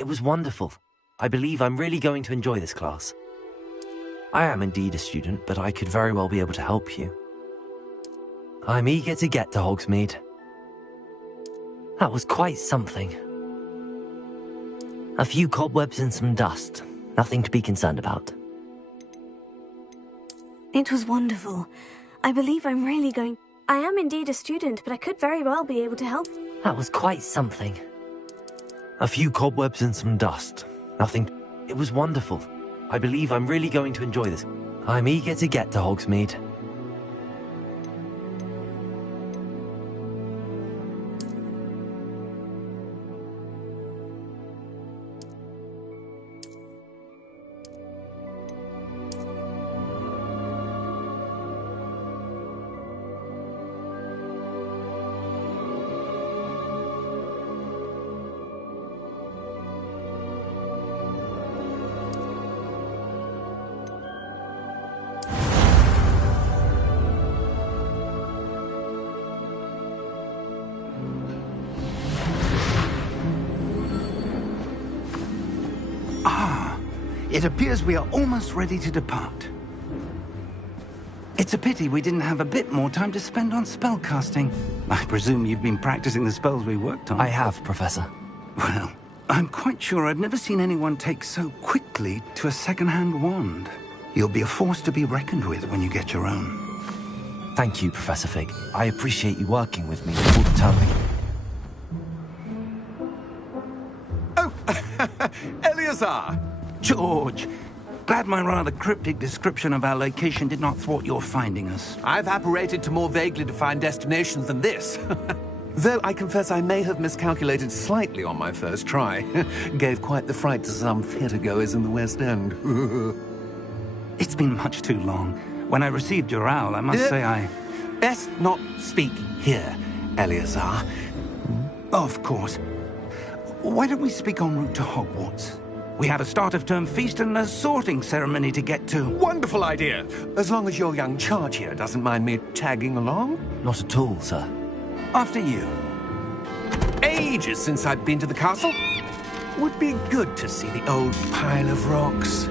It was wonderful. I believe I'm really going to enjoy this class. I am indeed a student, but I could very well be able to help you. I'm eager to get to Hogsmeade. That was quite something. A few cobwebs and some dust. Nothing to be concerned about. It was wonderful. I believe I'm really going... I am indeed a student, but I could very well be able to help. That was quite something. A few cobwebs and some dust. Nothing... It was wonderful. I believe I'm really going to enjoy this. I'm eager to get to Hogsmeade. It appears we are almost ready to depart. It's a pity we didn't have a bit more time to spend on spellcasting. I presume you've been practicing the spells we worked on. I have, Professor. Well, I'm quite sure I've never seen anyone take so quickly to a second-hand wand. You'll be a force to be reckoned with when you get your own. Thank you, Professor Fig. I appreciate you working with me all the time. Oh, Eleazar! George, glad my rather cryptic description of our location did not thwart your finding us. I've apparated to more vaguely defined destinations than this. Though I confess I may have miscalculated slightly on my first try. Gave quite the fright to some theatre-goers in the West End. It's been much too long. When I received your owl, I must say I... Best not speak here, Eleazar. Of course. Why don't we speak en route to Hogwarts? We have a start-of-term feast and a sorting ceremony to get to. Wonderful idea! As long as your young charge here doesn't mind me tagging along. Not at all, sir. After you. Ages since I've been to the castle. Would be good to see the old pile of rocks.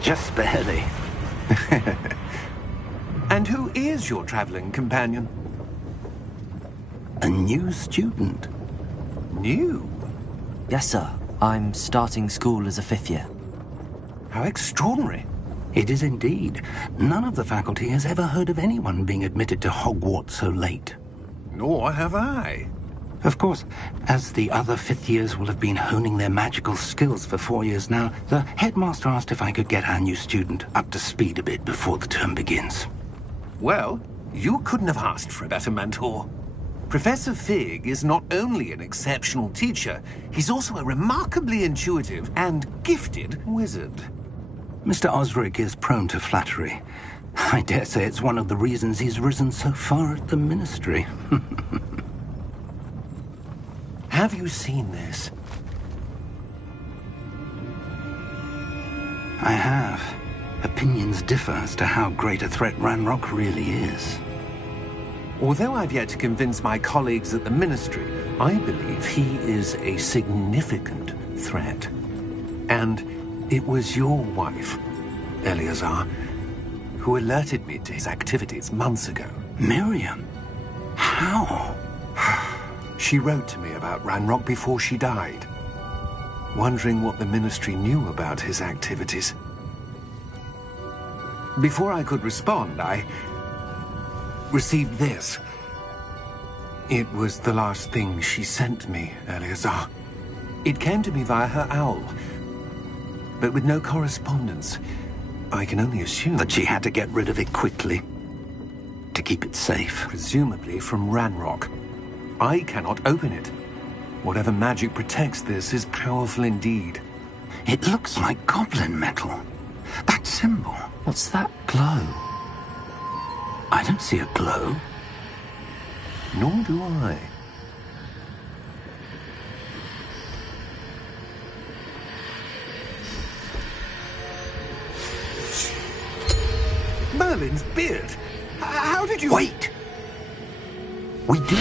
Just barely. And who is your traveling companion? A new student. New? Yes, sir. I'm starting school as a 5th year. How extraordinary. It is indeed. None of the faculty has ever heard of anyone being admitted to Hogwarts so late. Nor have I. Of course, as the other 5th years will have been honing their magical skills for 4 years now, the headmaster asked if I could get our new student up to speed a bit before the term begins. Well, you couldn't have asked for a better mentor. Professor Fig is not only an exceptional teacher, he's also a remarkably intuitive and gifted wizard. Mr. Osric is prone to flattery. I dare say it's one of the reasons he's risen so far at the ministry. Have you seen this? I have. Opinions differ as to how great a threat Ranrock really is. Although I've yet to convince my colleagues at the Ministry, I believe he is a significant threat. And it was your wife, Eleazar, who alerted me to his activities months ago. Miriam? How? She wrote to me about Ranrock before she died, wondering what the Ministry knew about his activities. Before I could respond, I received this. It was the last thing she sent me, Eleazar. It came to me via her owl, but with no correspondence. I can only assume That she had to get rid of it quickly, to keep it safe. presumably from Ranrock. I cannot open it. Whatever magic protects this is powerful indeed. It looks like goblin metal. That symbol. What's that glow? I don't see a glow. Nor do I. Merlin's beard! How did you... Wait! We do...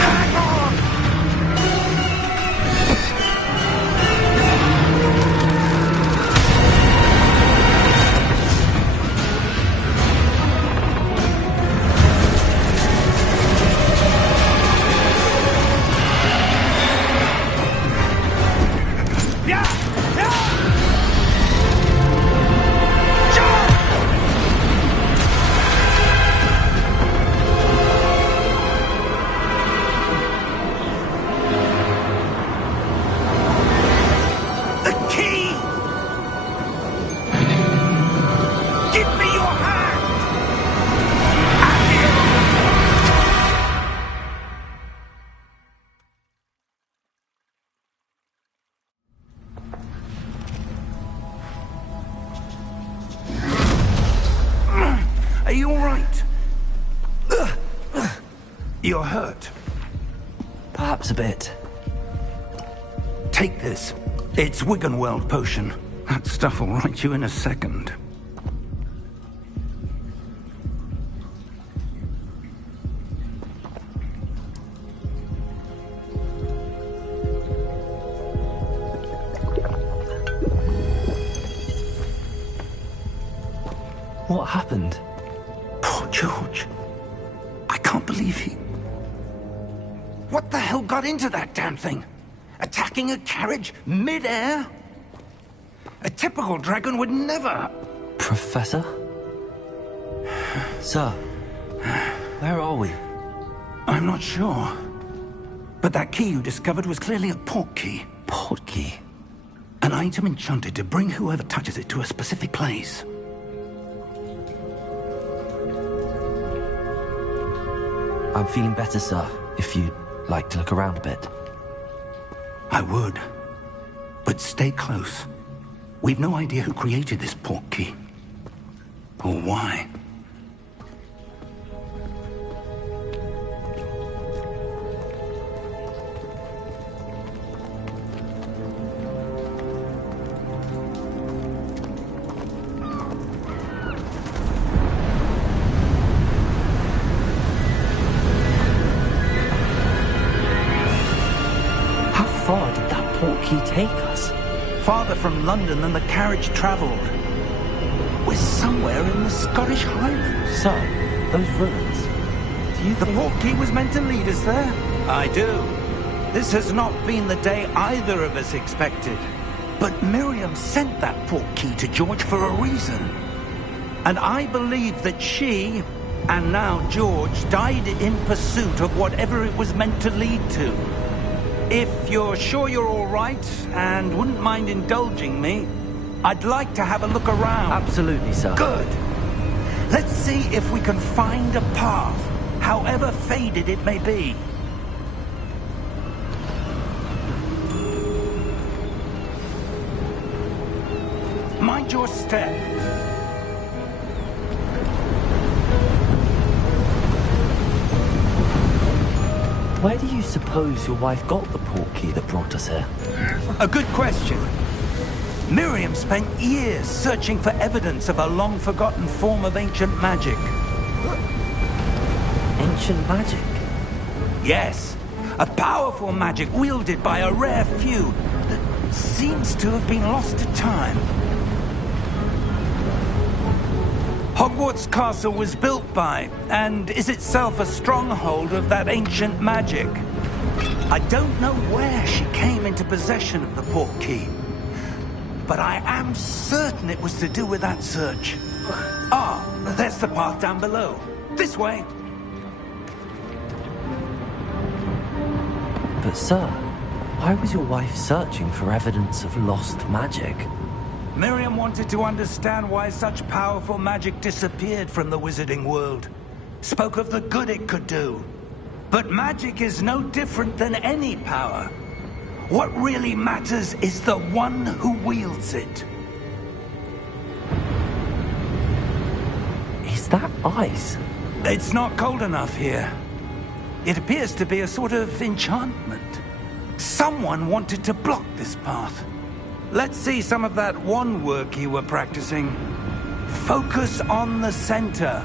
Hang on! Are you all right? You're hurt. Perhaps a bit. Take this. It's Wiggenweld potion. That stuff will right you in a second. What happened? Poor George. I can't believe he... What the hell got into that damn thing? Attacking a carriage mid-air? A typical dragon would never... Professor? Sir, where are we? I'm not sure. But that key you discovered was clearly a portkey. Portkey? An item enchanted to bring whoever touches it to a specific place. I'm feeling better, sir, if you'd like to look around a bit. I would. But stay close. We've no idea who created this portkey. Or why. How far did that portkey take us? Farther from London than the carriage travelled. We're somewhere in the Scottish Highlands. Sir, those ruins. Do you The think... portkey was meant to lead us there? I do. This has not been the day either of us expected. But Miriam sent that portkey to George for a reason. And I believe that she, and now George, died in pursuit of whatever it was meant to lead to. If you're sure you're all right, and wouldn't mind indulging me, I'd like to have a look around. Absolutely, sir. Good. Let's see if we can find a path, however faded it may be. Mind your step. Where do you suppose your wife got the portkey that brought us here? A good question. Miriam spent years searching for evidence of a long-forgotten form of ancient magic. Ancient magic? Yes, a powerful magic wielded by a rare few that seems to have been lost to time. Hogwarts Castle was built by, and is itself a stronghold of that ancient magic. I don't know where she came into possession of the portkey, but I am certain it was to do with that search. Ah, there's the path down below. This way. But sir, why was your wife searching for evidence of lost magic? Miriam wanted to understand why such powerful magic disappeared from the wizarding world. Spoke of the good it could do. But magic is no different than any power. What really matters is the one who wields it. Is that ice? It's not cold enough here. It appears to be a sort of enchantment. Someone wanted to block this path. Let's see some of that wand work you were practicing. Focus on the center.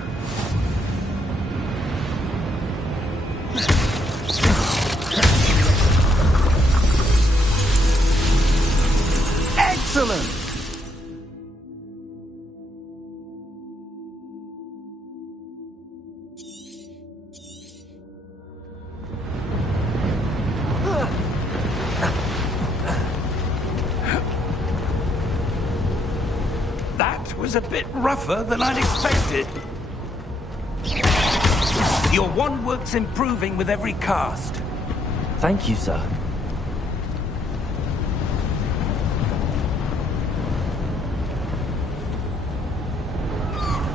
Excellent! That was a bit rougher than I'd expected. Your wand work's improving with every cast. Thank you, sir.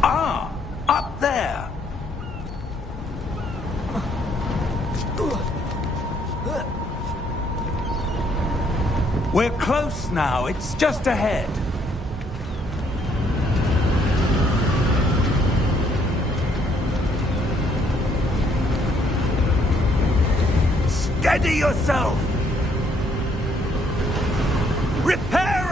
Ah, up there. We're close now. It's just ahead. Steady yourself! Reparo!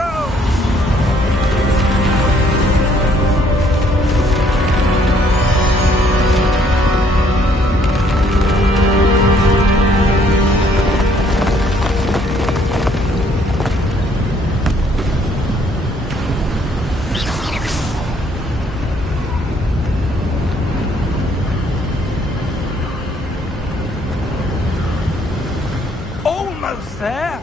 Almost there!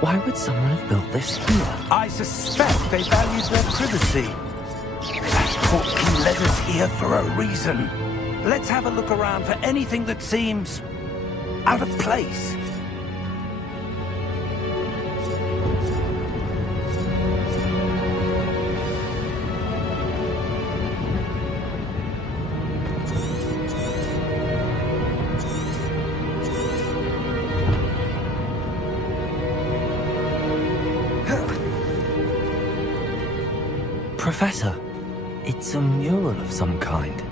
Why would someone have built this here? I suspect they valued their privacy. That portkey led us here for a reason. Let's have a look around for anything that seems out of place. Professor, it's a mural of some kind.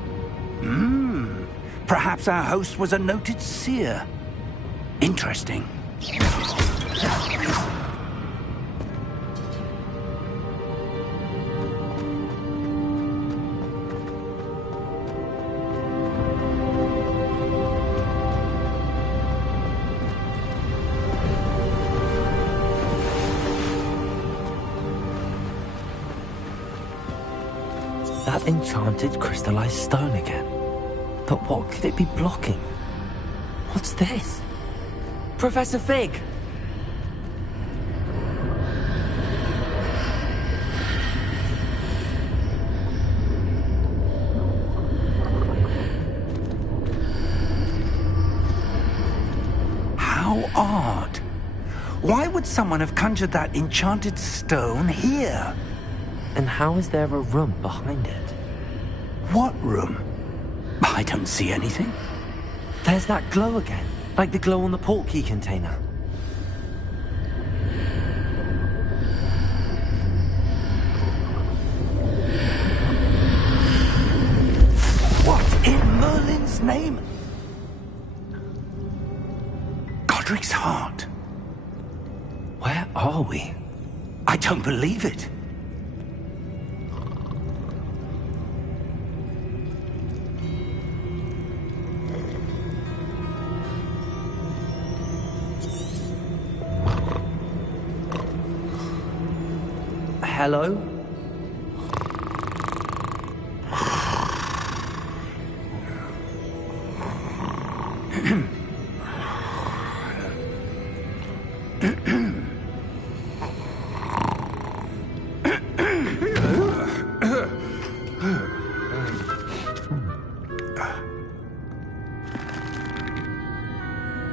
Perhaps our host was a noted seer. Interesting. That enchanted crystallized stone again. But what could it be blocking? What's this? Professor Fig! How odd. Why would someone have conjured that enchanted stone here? And how is there a room behind it? What room? I don't see anything. There's that glow again, like the glow on the portkey container. What in Merlin's name? Godric's Where are we? I don't believe it. Hello?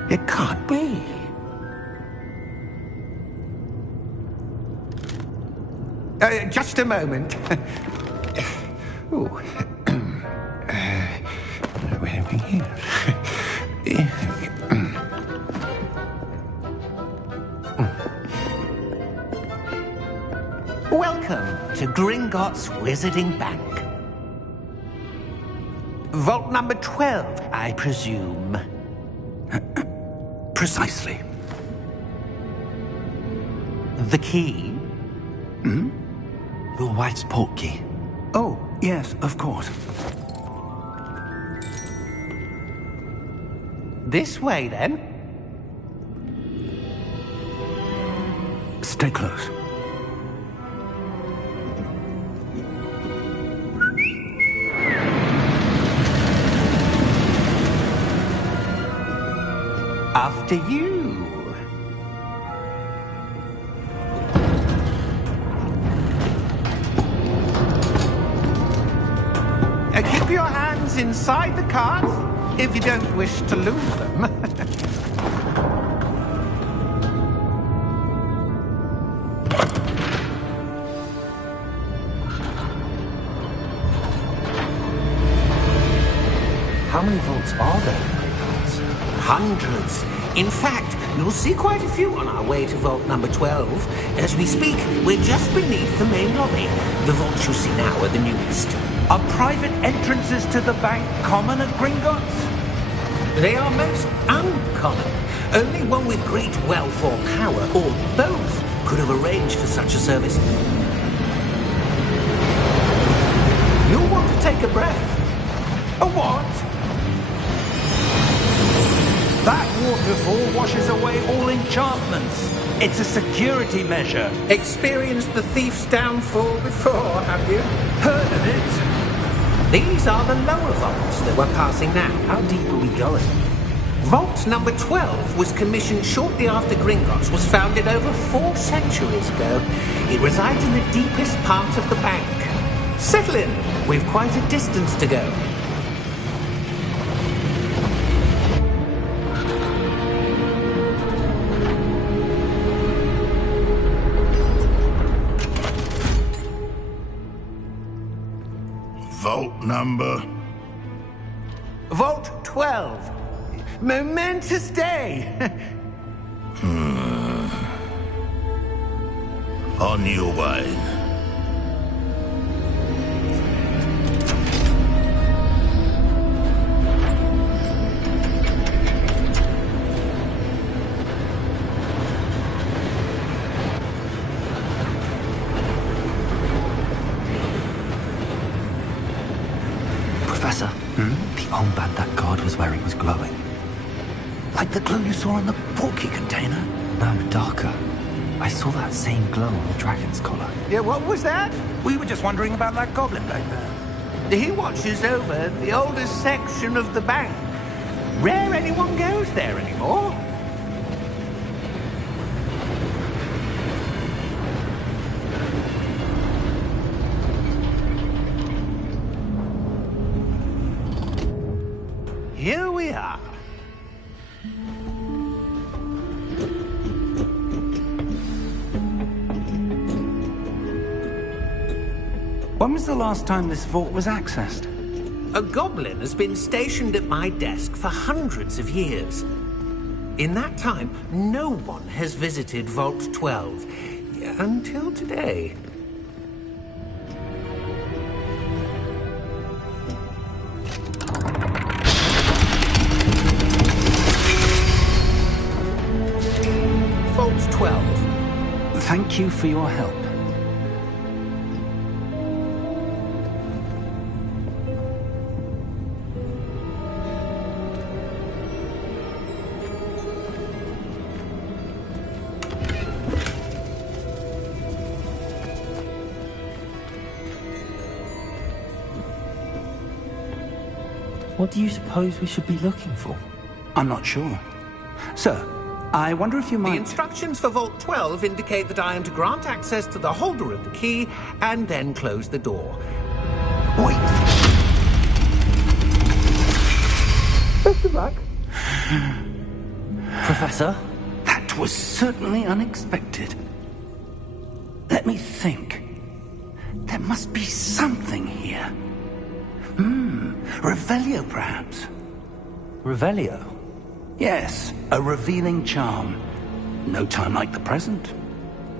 It can't be. Just a moment. Oh. Where are we here? Welcome to Gringotts Wizarding Bank. Vault number 12, I presume. Precisely. The key? Your wife's portkey. Oh, yes, of course. This way, then. Stay close. After you. Keep your hands inside the cards if you don't wish to lose them. How many vaults are there in Gringotts? Hundreds. In fact, you'll see quite a few on our way to vault number 12. As we speak, we're just beneath the main lobby. The vaults you see now are the newest. Are private entrances to the bank common at Gringotts? They are most uncommon. Only one with great wealth or power, or both, could have arranged for such a service. You'll want to take a breath. A what? That waterfall washes away all enchantments. It's a security measure. Experienced the thief's downfall before, have you? Heard of it? These are the lower vaults that we're passing now. How deep are we going? Vault number 12 was commissioned shortly after Gringotts was founded over 4 centuries ago. It resides in the deepest part of the bank. Settle in. We've quite a distance to go. Vault number? Vault 12. Momentous day. On your way. Professor, the armband that guard was wearing was glowing. Like the glow you saw in the portkey container? No, darker. I saw that same glow on the dragon's collar. Yeah, what was that? We were just wondering about that goblin back there. He watches over the oldest section of the bank. Rare anyone goes there anymore. Here we are. When was the last time this vault was accessed? A goblin has been stationed at my desk for hundreds of years. In that time, no one has visited Vault 12 until today. Vault 12. Thank you for your help. What do you suppose we should be looking for? I'm not sure. Sir, I wonder if you might... The instructions for Vault 12 indicate that I am to grant access to the holder of the key and then close the door. Wait! Best of luck. Professor? That was certainly unexpected. Let me think. There must be something here. Revelio, perhaps? Revelio? Yes, a revealing charm. No time like the present.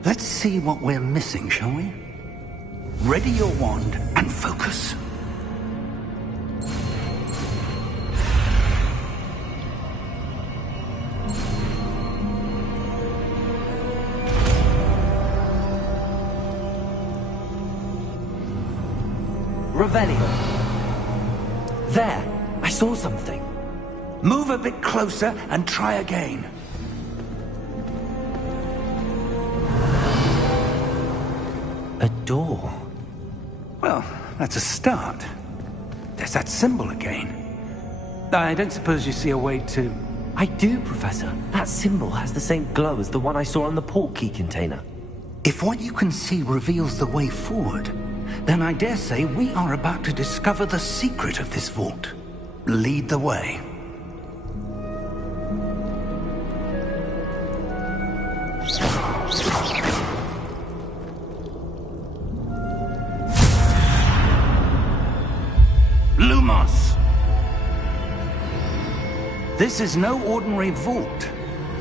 Let's see what we're missing, shall we? Ready your wand and focus. Revelio. There! I saw something. Move a bit closer and try again. A door. Well, that's a start. There's that symbol again. I don't suppose you see a way to... I do, Professor. That symbol has the same glow as the one I saw on the portkey container. If what you can see reveals the way forward, then I dare say we are about to discover the secret of this vault. Lead the way. Lumos! This is no ordinary vault.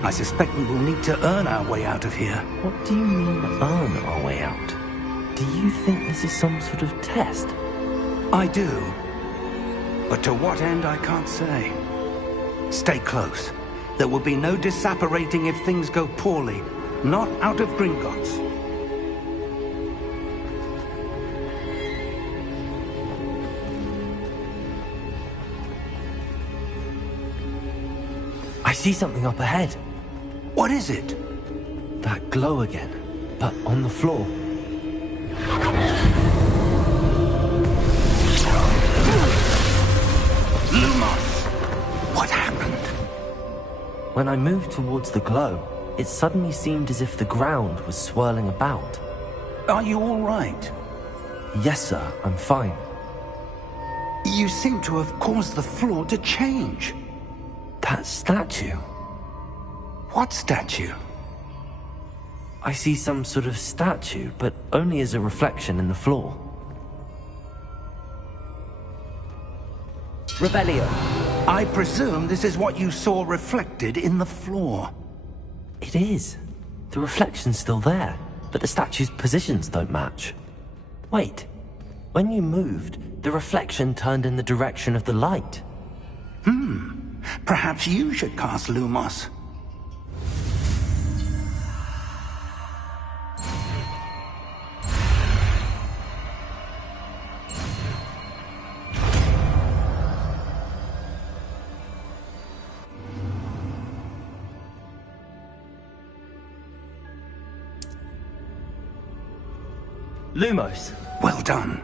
I suspect we will need to earn our way out of here. What do you mean, earn our way out? Do you think this is some sort of test? I do. But to what end, I can't say. Stay close. There will be no disapparating if things go poorly. Not out of Gringotts. I see something up ahead. What is it? That glow again, but on the floor. Lumos! What happened? When I moved towards the glow, it suddenly seemed as if the ground was swirling about. Are you all right? Yes, sir, I'm fine. You seem to have caused the floor to change. That statue. What statue? I see some sort of statue, but only as a reflection in the floor. Revelio. I presume this is what you saw reflected in the floor. It is. The reflection's still there, but the statue's positions don't match. Wait. When you moved, the reflection turned in the direction of the light. Perhaps you should cast Lumos. Lumos. Well done.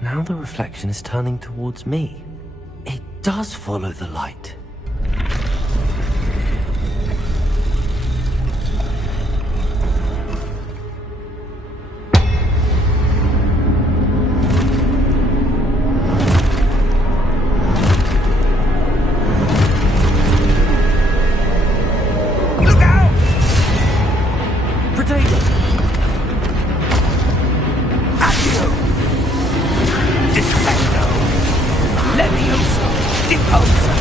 Now the reflection is turning towards me. It does follow the light. Look out! Potato! Accio! Defendo! Levioso! Deposa!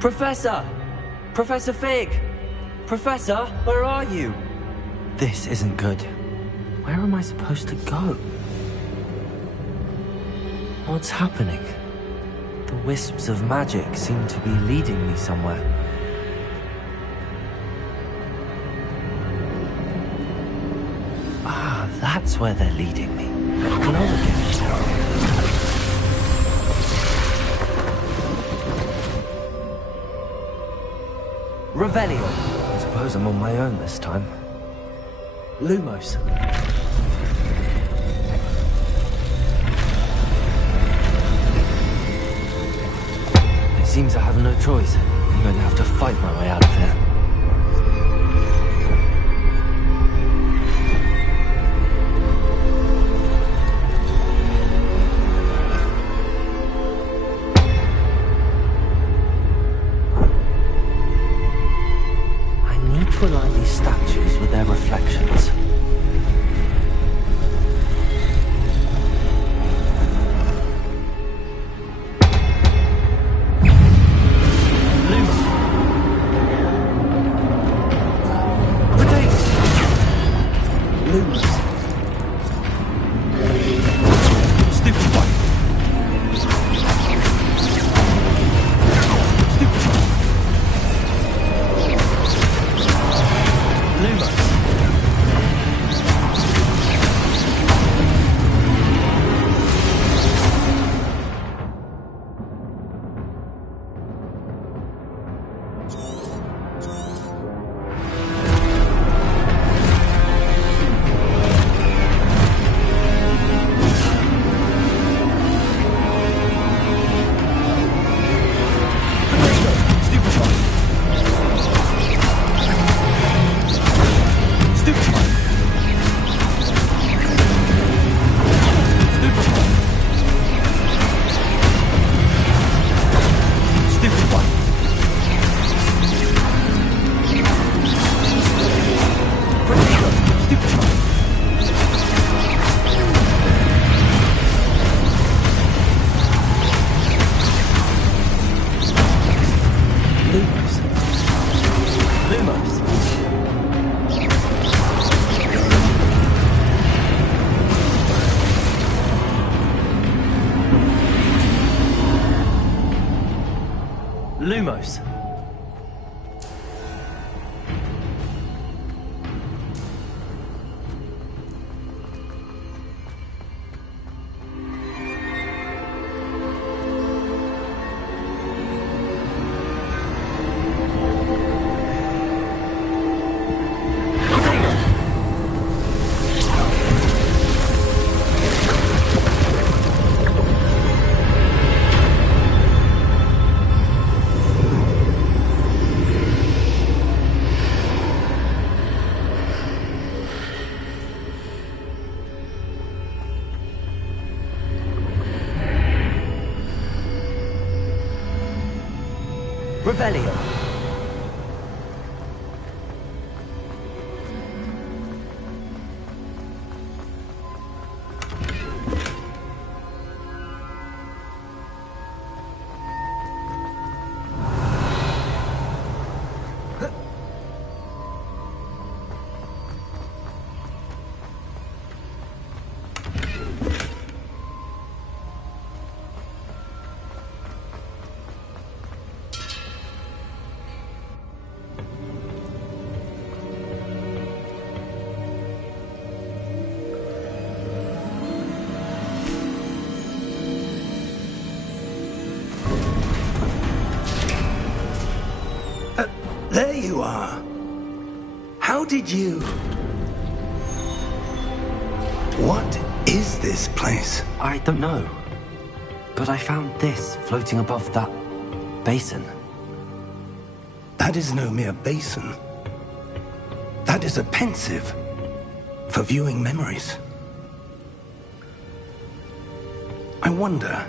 Professor! Professor Fig! Professor, where are you? This isn't good. Where am I supposed to go? What's happening? The wisps of magic seem to be leading me somewhere. Ah, that's where they're leading me. Hello again. Revelio. I suppose I'm on my own this time. Lumos. It seems I have no choice. I'm going to have to fight my way out of here. To align these statues with their reflections. Lumos. Potatoes. Lumos. Stupid one. Stupid one. Lumos. Lumos. Revelio. There you are. How did you... What is this place? I don't know. But I found this floating above that basin. That is no mere basin. That is a pensive for viewing memories. I wonder...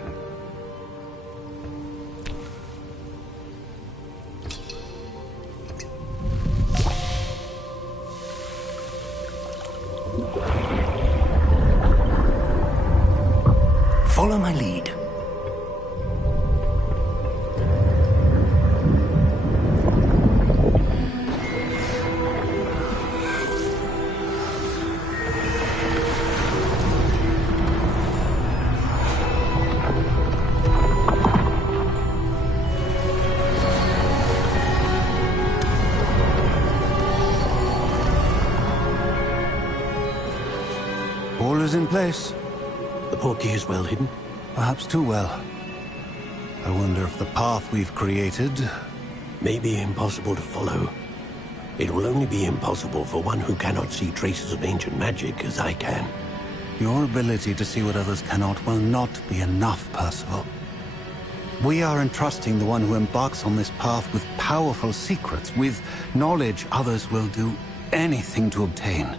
Follow my lead. All is in place. The portkey is well hidden? Perhaps too well. I wonder if the path we've created... may be impossible to follow. It will only be impossible for one who cannot see traces of ancient magic as I can. Your ability to see what others cannot will not be enough, Percival. We are entrusting the one who embarks on this path with powerful secrets, with knowledge others will do anything to obtain.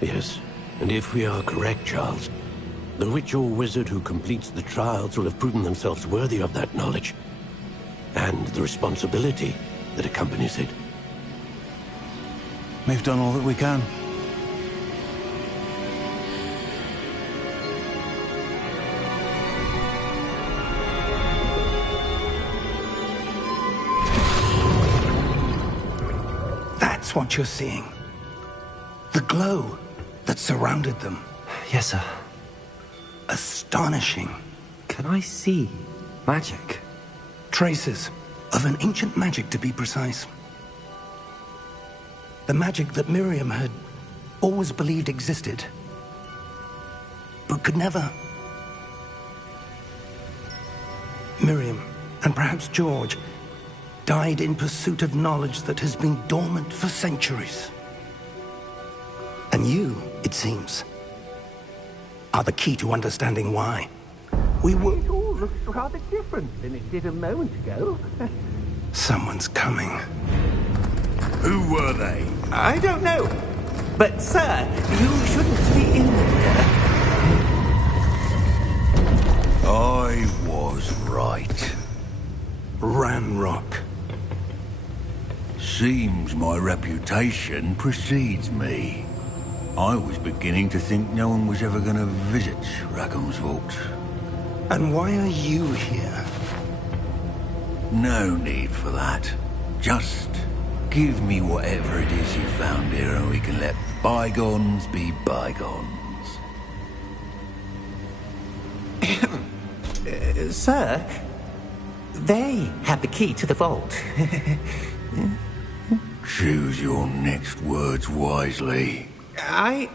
Yes, and if we are correct, Charles, the witch or wizard who completes the trials will have proven themselves worthy of that knowledge, and the responsibility that accompanies it. We've done all that we can. That's what you're seeing. The glow that surrounded them. Yes, sir. Astonishing. Can I see magic? Traces of an ancient magic, to be precise. The magic that Miriam had always believed existed, but could never. Miriam, and perhaps George, died in pursuit of knowledge that has been dormant for centuries. And you, it seems, are the key to understanding why. We were... It all looks rather different than it did a moment ago. Someone's coming. Who were they? I don't know. But, sir, you shouldn't be in there. I was right. Ranrock. Seems my reputation precedes me. I was beginning to think no one was ever going to visit Rackham's Vault. And why are you here? No need for that. Just give me whatever it is you found here and we can let bygones be bygones. Sir, they have the key to the vault. Choose your next words wisely. I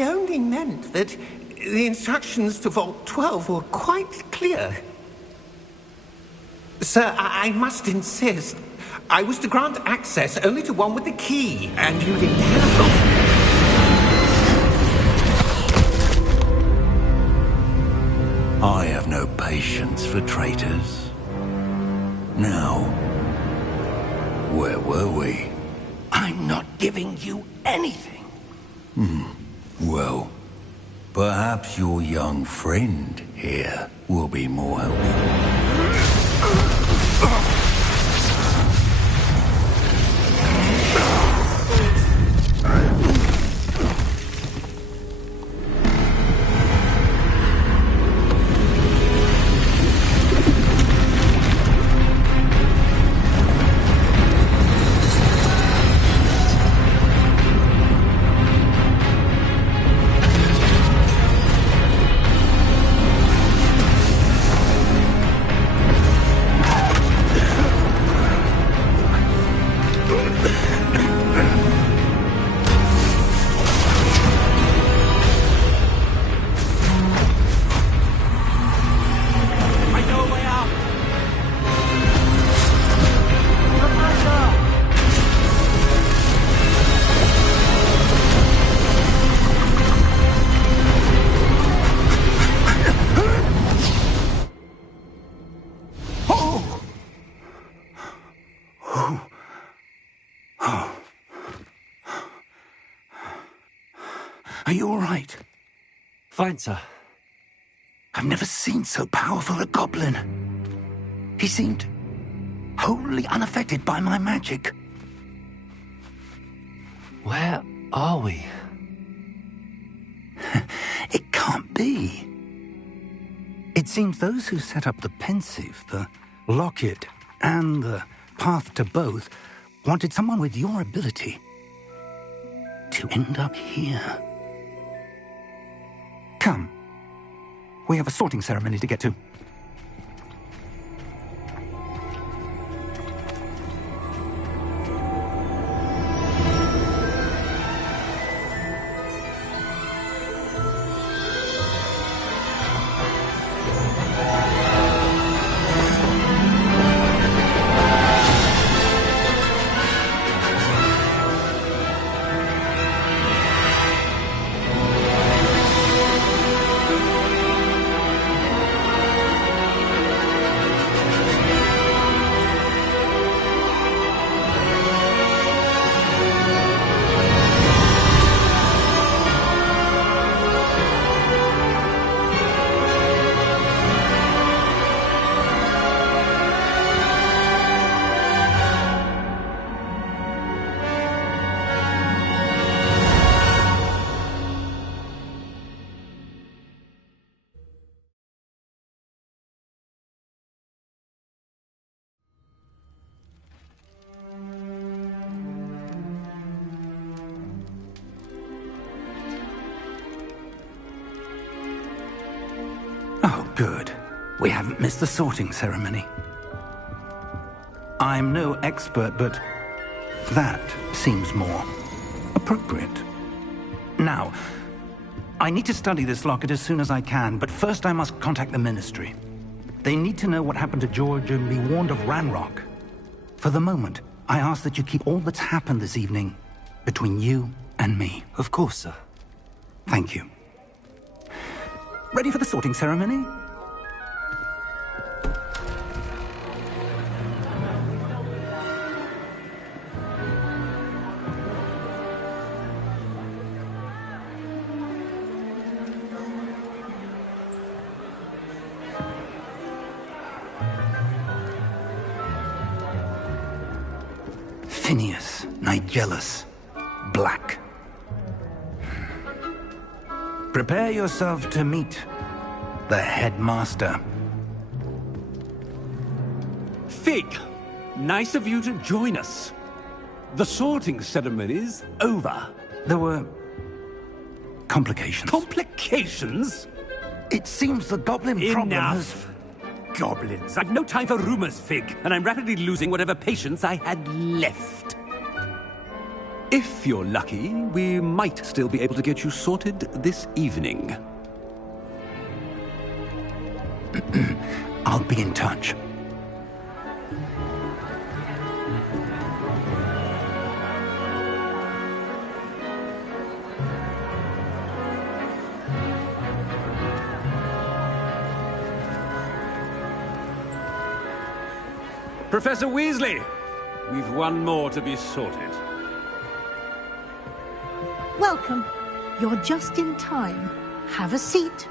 only meant that the instructions to Vault 12 were quite clear. Sir, I must insist. I was to grant access only to one with the key, and you didn't have them. I have no patience for traitors. Now, where were we? I'm not giving you anything. Well, perhaps your young friend here will be more helpful. Are you all right? Fine, sir. I've never seen so powerful a goblin. He seemed wholly unaffected by my magic. Where are we? It can't be. It seems those who set up the pensive, the locket, and the path to both wanted someone with your ability to end up here. Come. We have a sorting ceremony to get to. Good. We haven't missed the sorting ceremony. I'm no expert, but that seems more appropriate. Now, I need to study this locket as soon as I can, but first I must contact the Ministry. They need to know what happened to George and be warned of Ranrock. For the moment, I ask that you keep all that's happened this evening between you and me. Of course, sir. Thank you. Ready for the sorting ceremony? Phineas, Nigellus, Black. Prepare yourself to meet the headmaster. Fig, nice of you to join us. The sorting ceremony's over. There were complications. Complications? It seems the goblin problem has... Enough. Goblins. I've no time for rumors, Fig, and I'm rapidly losing whatever patience I had left. If you're lucky, we might still be able to get you sorted this evening. I'll be in touch. Professor Weasley, we've one more to be sorted. Welcome. You're just in time. Have a seat.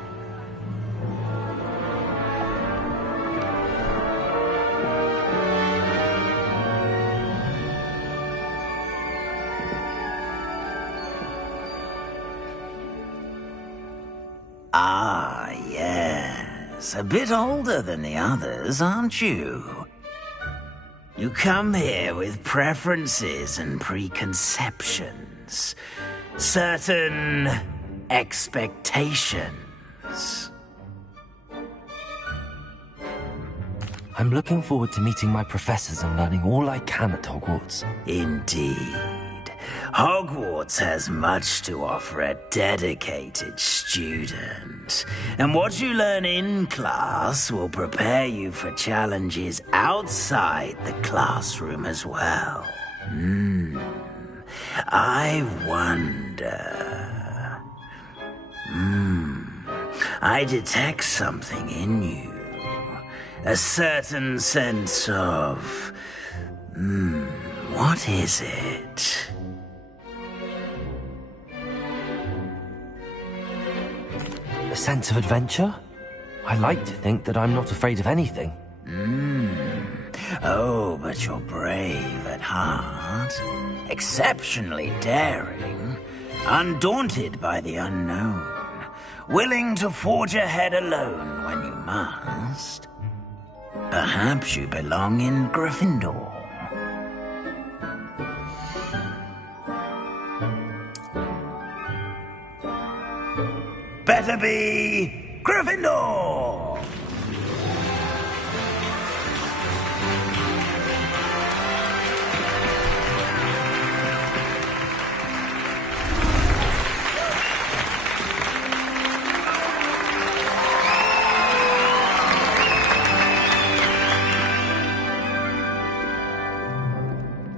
Ah, yes. A bit older than the others, aren't you? You come here with preferences and preconceptions. Certain expectations. I'm looking forward to meeting my professors and learning all I can at Hogwarts. Indeed. Hogwarts has much to offer a dedicated student. And what you learn in class will prepare you for challenges outside the classroom as well. I wonder... I detect something in you. A certain sense of... what is it? A sense of adventure? I like to think that I'm not afraid of anything. Oh, but you're brave at heart. Exceptionally daring. Undaunted by the unknown. Willing to forge ahead alone when you must. Perhaps you belong in Gryffindor. Better be Gryffindor!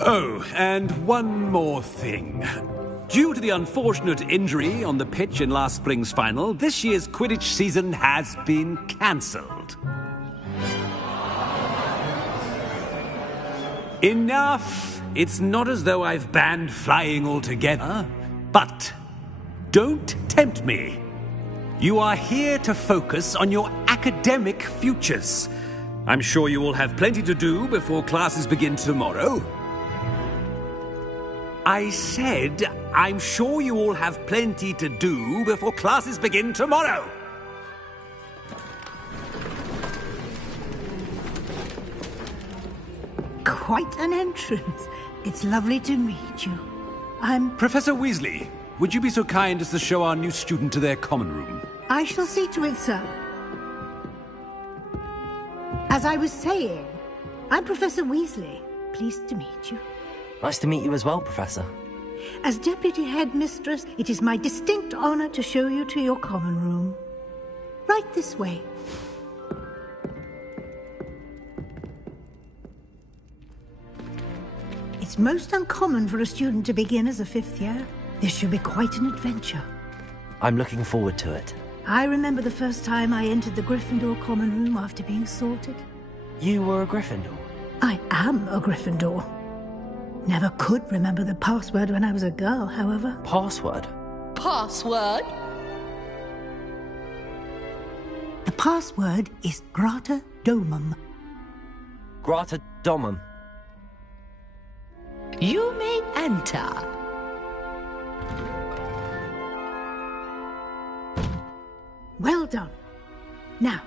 Oh, and one more thing. Due to the unfortunate injury on the pitch in last spring's final, this year's Quidditch season has been cancelled. Enough! It's not as though I've banned flying altogether, but don't tempt me. You are here to focus on your academic futures. I'm sure you will have plenty to do before classes begin tomorrow. I said, I'm sure you all have plenty to do before classes begin tomorrow. Quite an entrance. It's lovely to meet you. I'm... Professor Weasley, would you be so kind as to show our new student to their common room? I shall see to it, sir. As I was saying, I'm Professor Weasley. Pleased to meet you. Nice to meet you as well, Professor. As Deputy Headmistress, it is my distinct honor to show you to your common room. Right this way. It's most uncommon for a student to begin as a 5th year. This should be quite an adventure. I'm looking forward to it. I remember the first time I entered the Gryffindor common room after being sorted. You were a Gryffindor? I am a Gryffindor. Never could remember the password when I was a girl, however. Password? Password? The password is Grata Domum. Grata Domum. You may enter. Well done. Now,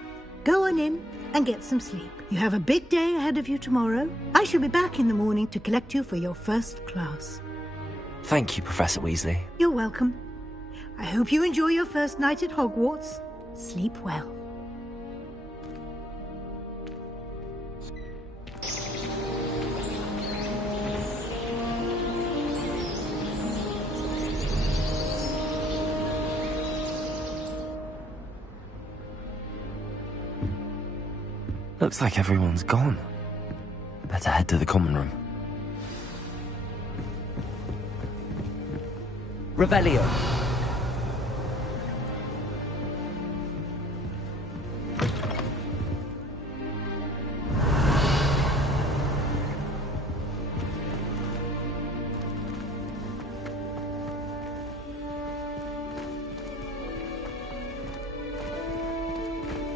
go on in and get some sleep. You have a big day ahead of you tomorrow. I shall be back in the morning to collect you for your first class. Thank you, Professor Weasley. You're welcome. I hope you enjoy your first night at Hogwarts. Sleep well. Looks like everyone's gone. Better head to the common room. Revelio.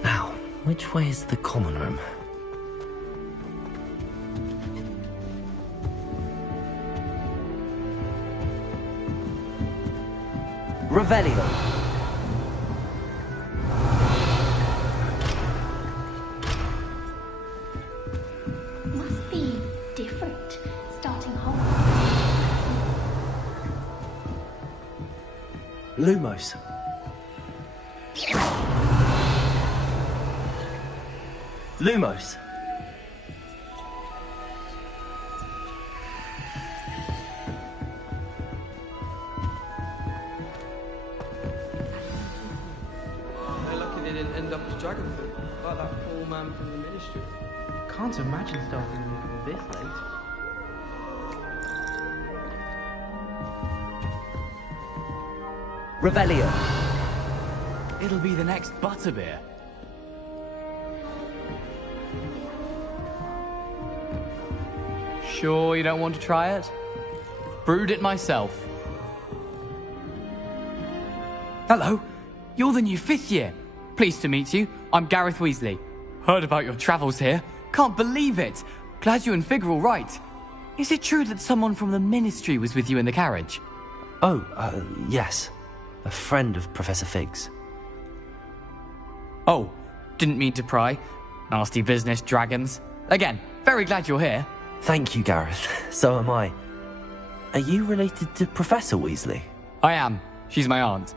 Now, which way is the common room? Revelio. Must be different, starting Hogwarts. Lumos. Lumos. End up as Dragonford, like that poor man from the Ministry. Can't imagine starting this late. Revelio. It'll be the next butterbeer. Sure you don't want to try it? Brewed it myself. Hello, you're the new 5th year. Pleased to meet you. I'm Gareth Weasley. Heard about your travels here. Can't believe it. Glad you and Fig are all right. Is it true that someone from the Ministry was with you in the carriage? Oh, yes. A friend of Professor Fig's. Oh, didn't mean to pry. Nasty business, dragons. Again, very glad you're here. Thank you, Gareth. So am I. Are you related to Professor Weasley? I am. She's my aunt.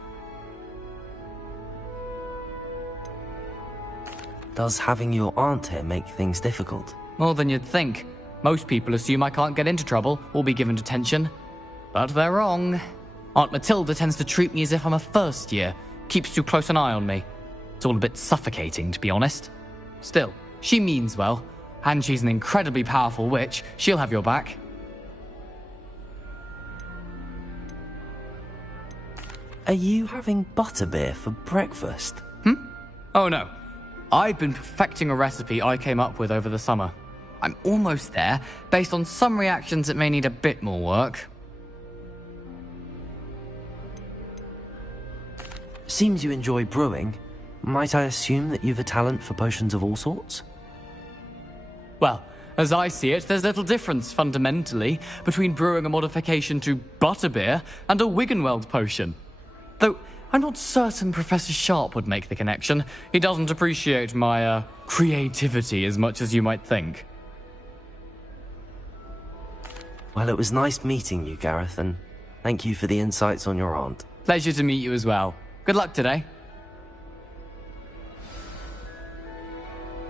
Does having your aunt here make things difficult? More than you'd think. Most people assume I can't get into trouble or be given detention. But they're wrong. Aunt Matilda tends to treat me as if I'm a 1st year. Keeps too close an eye on me. It's all a bit suffocating, to be honest. Still, she means well. And she's an incredibly powerful witch. She'll have your back. Are you having butterbeer for breakfast? Oh no. I've been perfecting a recipe I came up with over the summer. I'm almost there. Based on some reactions, it may need a bit more work. Seems you enjoy brewing. Might I assume that you've a talent for potions of all sorts? Well, as I see it, there's little difference, fundamentally, between brewing a modification to butterbeer and a Wiggenweld potion. Though, I'm not certain Professor Sharp would make the connection. He doesn't appreciate my, creativity as much as you might think. Well, it was nice meeting you, Gareth, and thank you for the insights on your aunt. Pleasure to meet you as well. Good luck today.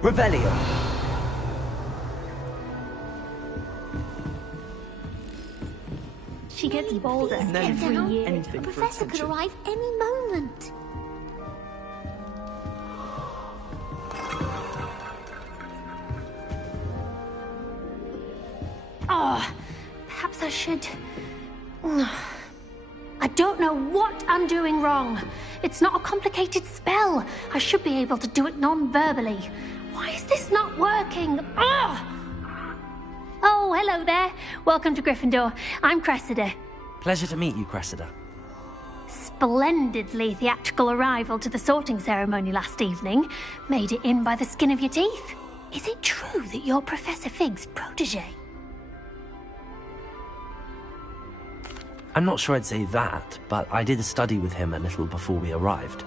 Revelio. She gets bolder Please every get down. year. The professor could arrive any moment. Oh, perhaps I should... I don't know what I'm doing wrong. It's not a complicated spell. I should be able to do it non-verbally. Why is this not working? Ugh! Oh, hello there. Welcome to Gryffindor. I'm Cressida. Pleasure to meet you, Cressida. Splendidly theatrical arrival to the sorting ceremony last evening. Made it in by the skin of your teeth. Is it true that you're Professor Fig's protege? I'm not sure I'd say that, but I did study with him a little before we arrived.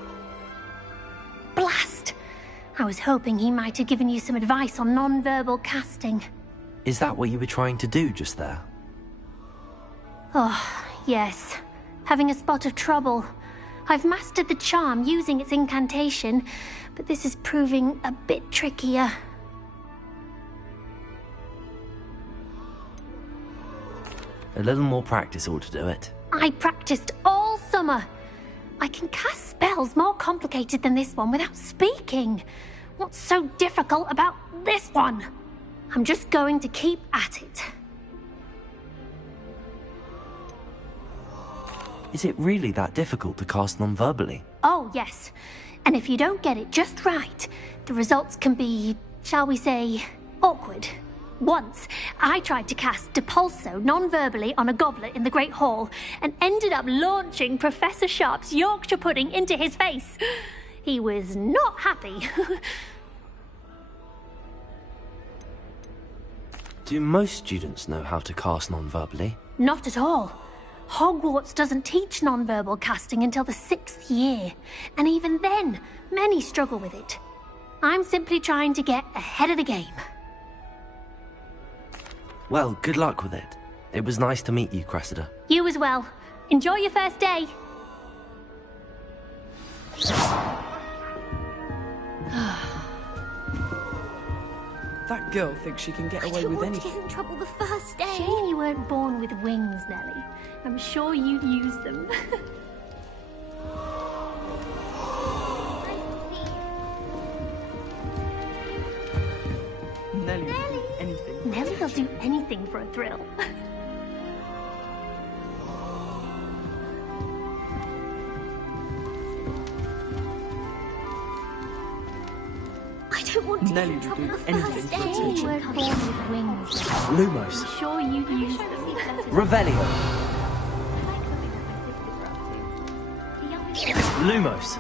Blast! I was hoping he might have given you some advice on non-verbal casting. Is that what you were trying to do just there? Oh, yes. Having a spot of trouble. I've mastered the charm using its incantation, but this is proving a bit trickier. A little more practice ought to do it. I practiced all summer. I can cast spells more complicated than this one without speaking. What's so difficult about this one? I'm just going to keep at it. Is it really that difficult to cast non-verbally? Oh, yes. And if you don't get it just right, the results can be, shall we say, awkward. Once, I tried to cast Depulso non-verbally on a goblet in the Great Hall and ended up launching Professor Sharp's Yorkshire pudding into his face. He was not happy. Do most students know how to cast non-verbally? Not at all. Hogwarts doesn't teach non-verbal casting until the 6th year, and even then, many struggle with it. I'm simply trying to get ahead of the game. Well, good luck with it. It was nice to meet you, Cressida. You as well. Enjoy your first day. That girl thinks she can get away with anything. I don't want to get in trouble the first day. Shame you weren't born with wings, Nellie. I'm sure you'd use them. Nellie will do anything. Nellie will do anything for a thrill. I don't want to Nellie get in will trouble do the anything first for day. You attention. weren't born with wings. Lumos. I'm sure you'd use them. Revelio. Lumos.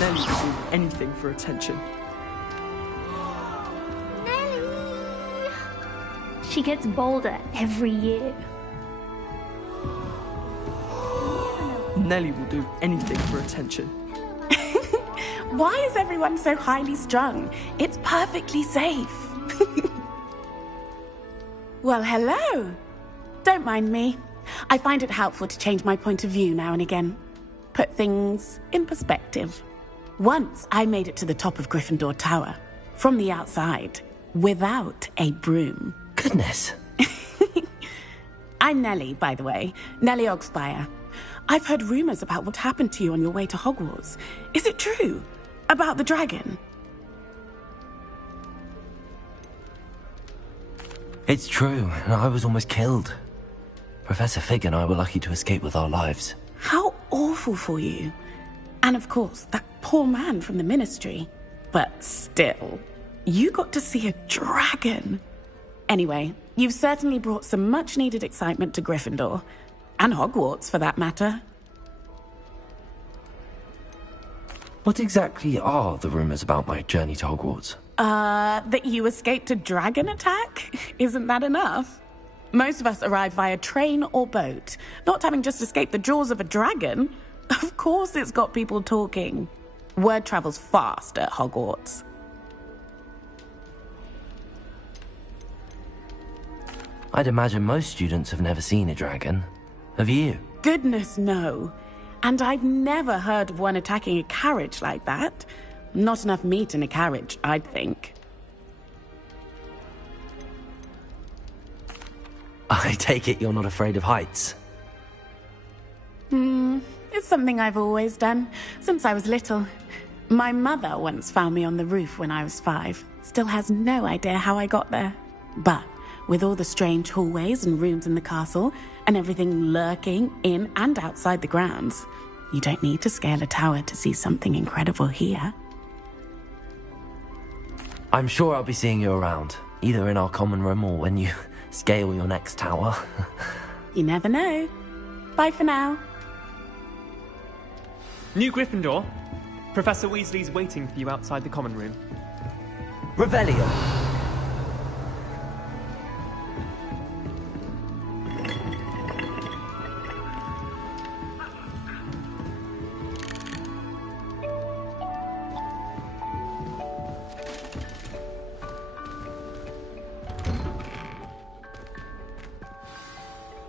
Nellie will do anything for attention. She gets bolder every year. Nellie will do anything for attention. Why is everyone so highly strung? It's perfectly safe. Well, hello. Don't mind me. I find it helpful to change my point of view now and again. Put things in perspective. Once I made it to the top of Gryffindor Tower, from the outside, without a broom. Goodness. I'm Nellie, by the way. Nellie Ogspire. I've heard rumors about what happened to you on your way to Hogwarts. Is it true? About the dragon? It's true, and I was almost killed. Professor Fig and I were lucky to escape with our lives. How awful for you. And of course, that poor man from the Ministry. But still, you got to see a dragon. Anyway, you've certainly brought some much-needed excitement to Gryffindor. And Hogwarts, for that matter. What exactly are the rumors about my journey to Hogwarts? That you escaped a dragon attack? Isn't that enough? Most of us arrive via train or boat, not having just escaped the jaws of a dragon. Of course it's got people talking. Word travels fast at Hogwarts. I'd imagine most students have never seen a dragon. Have you? Goodness, no. And I've never heard of one attacking a carriage like that. Not enough meat in a carriage, I'd think. I take it you're not afraid of heights. It's something I've always done, since I was little. My mother once found me on the roof when I was 5. Still has no idea how I got there. But with all the strange hallways and rooms in the castle, and everything lurking in and outside the grounds, you don't need to scale a tower to see something incredible here. I'm sure I'll be seeing you around, either in our common room or when you scale your next tower. You never know. Bye for now. New Gryffindor. Professor Weasley's waiting for you outside the common room. Revelio.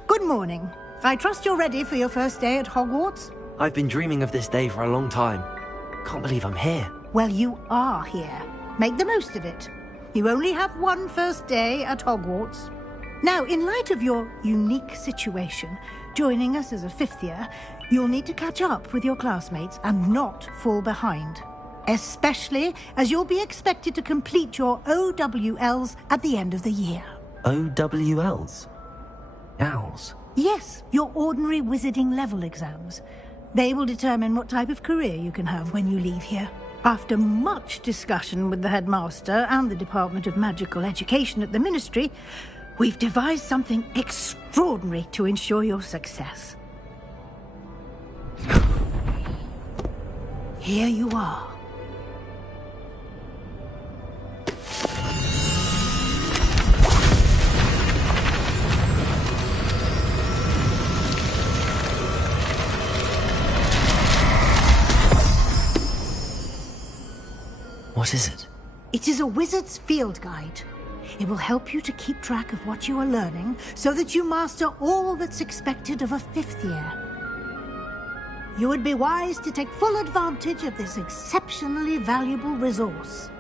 Good morning. I trust you're ready for your first day at Hogwarts? I've been dreaming of this day for a long time. Can't believe I'm here. Well, you are here. Make the most of it. You only have one first day at Hogwarts. Now, in light of your unique situation, joining us as a 5th year, you'll need to catch up with your classmates and not fall behind. Especially as you'll be expected to complete your OWLs at the end of the year. OWLs? Owls? Yes, your ordinary wizarding level exams. They will determine what type of career you can have when you leave here. After much discussion with the headmaster and the Department of Magical Education at the Ministry, we've devised something extraordinary to ensure your success. Here you are. What is it? It is a wizard's field guide. It will help you to keep track of what you are learning so that you master all that's expected of a 5th year. You would be wise to take full advantage of this exceptionally valuable resource.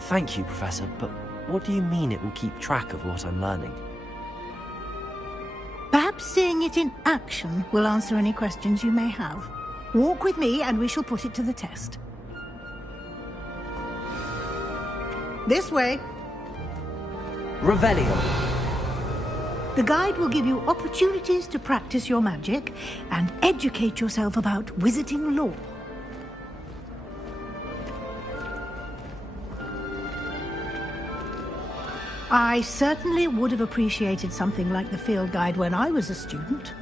Thank you, Professor, but what do you mean it will keep track of what I'm learning? Perhaps seeing it in action will answer any questions you may have. Walk with me and we shall put it to the test. This way. Revelio. The guide will give you opportunities to practice your magic and educate yourself about wizarding lore. I certainly would have appreciated something like the field guide when I was a student.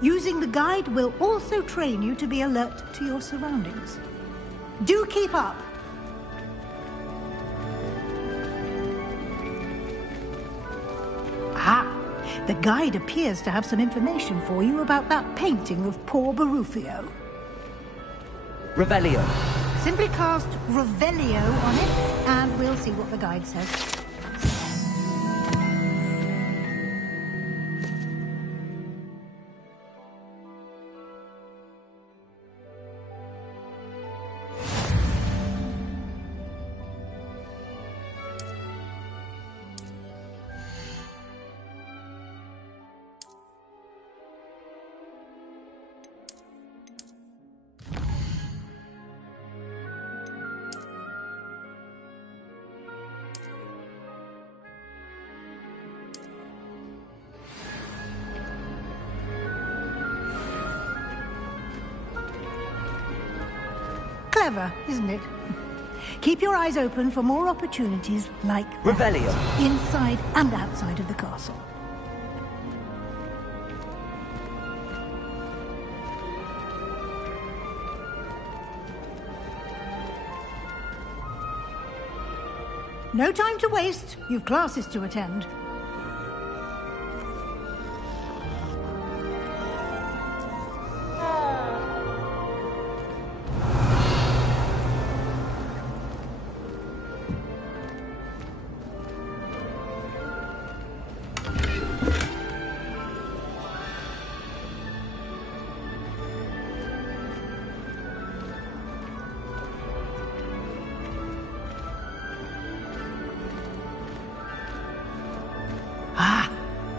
Using the guide will also train you to be alert to your surroundings. Do keep up! Ah, the guide appears to have some information for you about that painting of poor Barufio. Revelio. Simply cast Revelio on it, and we'll see what the guide says. Clever, isn't it? Keep your eyes open for more opportunities like that, Revelio. inside and outside of the castle. No time to waste. You've classes to attend.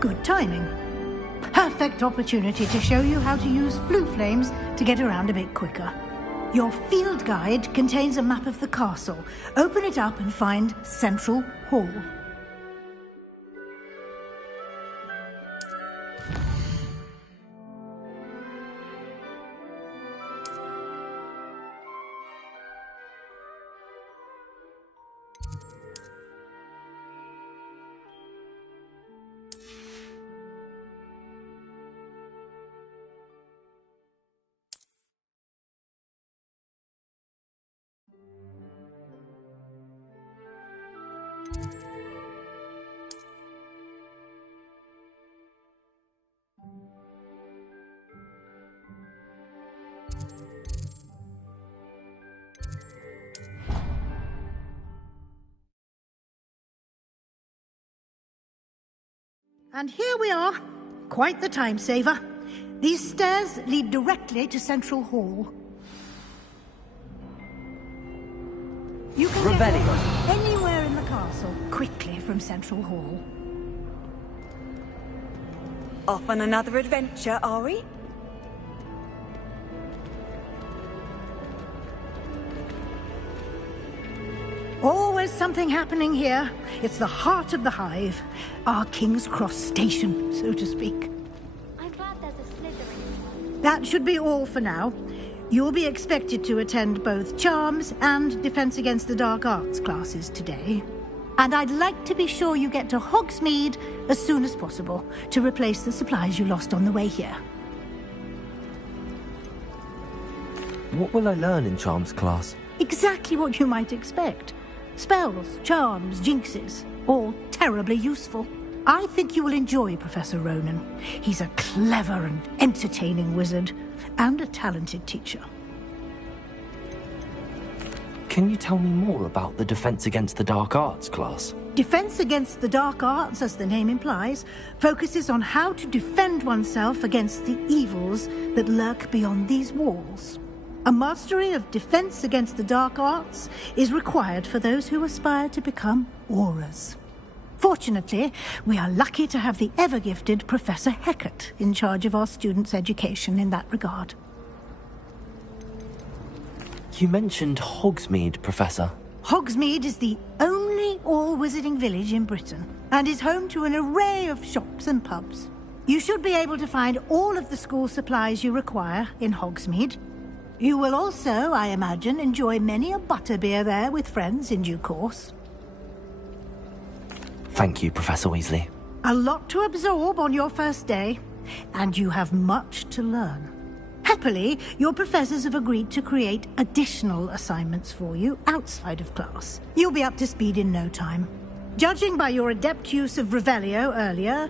Good timing. Perfect opportunity to show you how to use flue flames to get around a bit quicker. Your field guide contains a map of the castle. Open it up and find Central Hall. And here we are. Quite the time saver. These stairs lead directly to Central Hall. You can Revelio. get anywhere in the castle quickly from Central Hall. Off on another adventure, are we? Always something happening here. It's the heart of the hive. Our King's Cross station, so to speak. I'm glad there's a Slytherin. That should be all for now. You'll be expected to attend both Charms and Defense Against the Dark Arts classes today. And I'd like to be sure you get to Hogsmeade as soon as possible to replace the supplies you lost on the way here. What will I learn in Charms class? Exactly what you might expect. Spells, charms, jinxes, all terribly useful. I think you will enjoy Professor Ronan. He's a clever and entertaining wizard, and a talented teacher. Can you tell me more about the Defense Against the Dark Arts class? Defense Against the Dark Arts, as the name implies, focuses on how to defend oneself against the evils that lurk beyond these walls. A mastery of Defense Against the Dark Arts is required for those who aspire to become Aurors. Fortunately, we are lucky to have the ever-gifted Professor Hecat in charge of our students' education in that regard. You mentioned Hogsmeade, Professor. Hogsmeade is the only all-wizarding village in Britain, and is home to an array of shops and pubs. You should be able to find all of the school supplies you require in Hogsmeade. You will also, I imagine, enjoy many a butterbeer there with friends in due course. Thank you, Professor Weasley. A lot to absorb on your first day, and you have much to learn. Happily, your professors have agreed to create additional assignments for you outside of class. You'll be up to speed in no time. Judging by your adept use of Revelio earlier,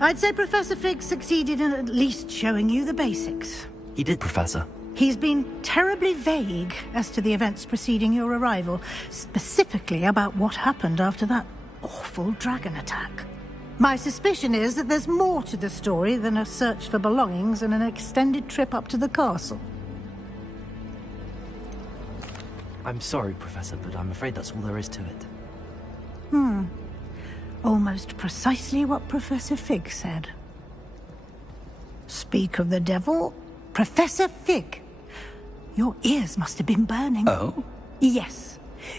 I'd say Professor Fig succeeded in at least showing you the basics. He did, Professor. He's been terribly vague as to the events preceding your arrival, specifically about what happened after that awful dragon attack. My suspicion is that there's more to the story than a search for belongings and an extended trip up to the castle. I'm sorry, Professor, but I'm afraid that's all there is to it. Almost precisely what Professor Fig said. Speak of the devil, Professor Fig. Your ears must have been burning. Oh? Yes.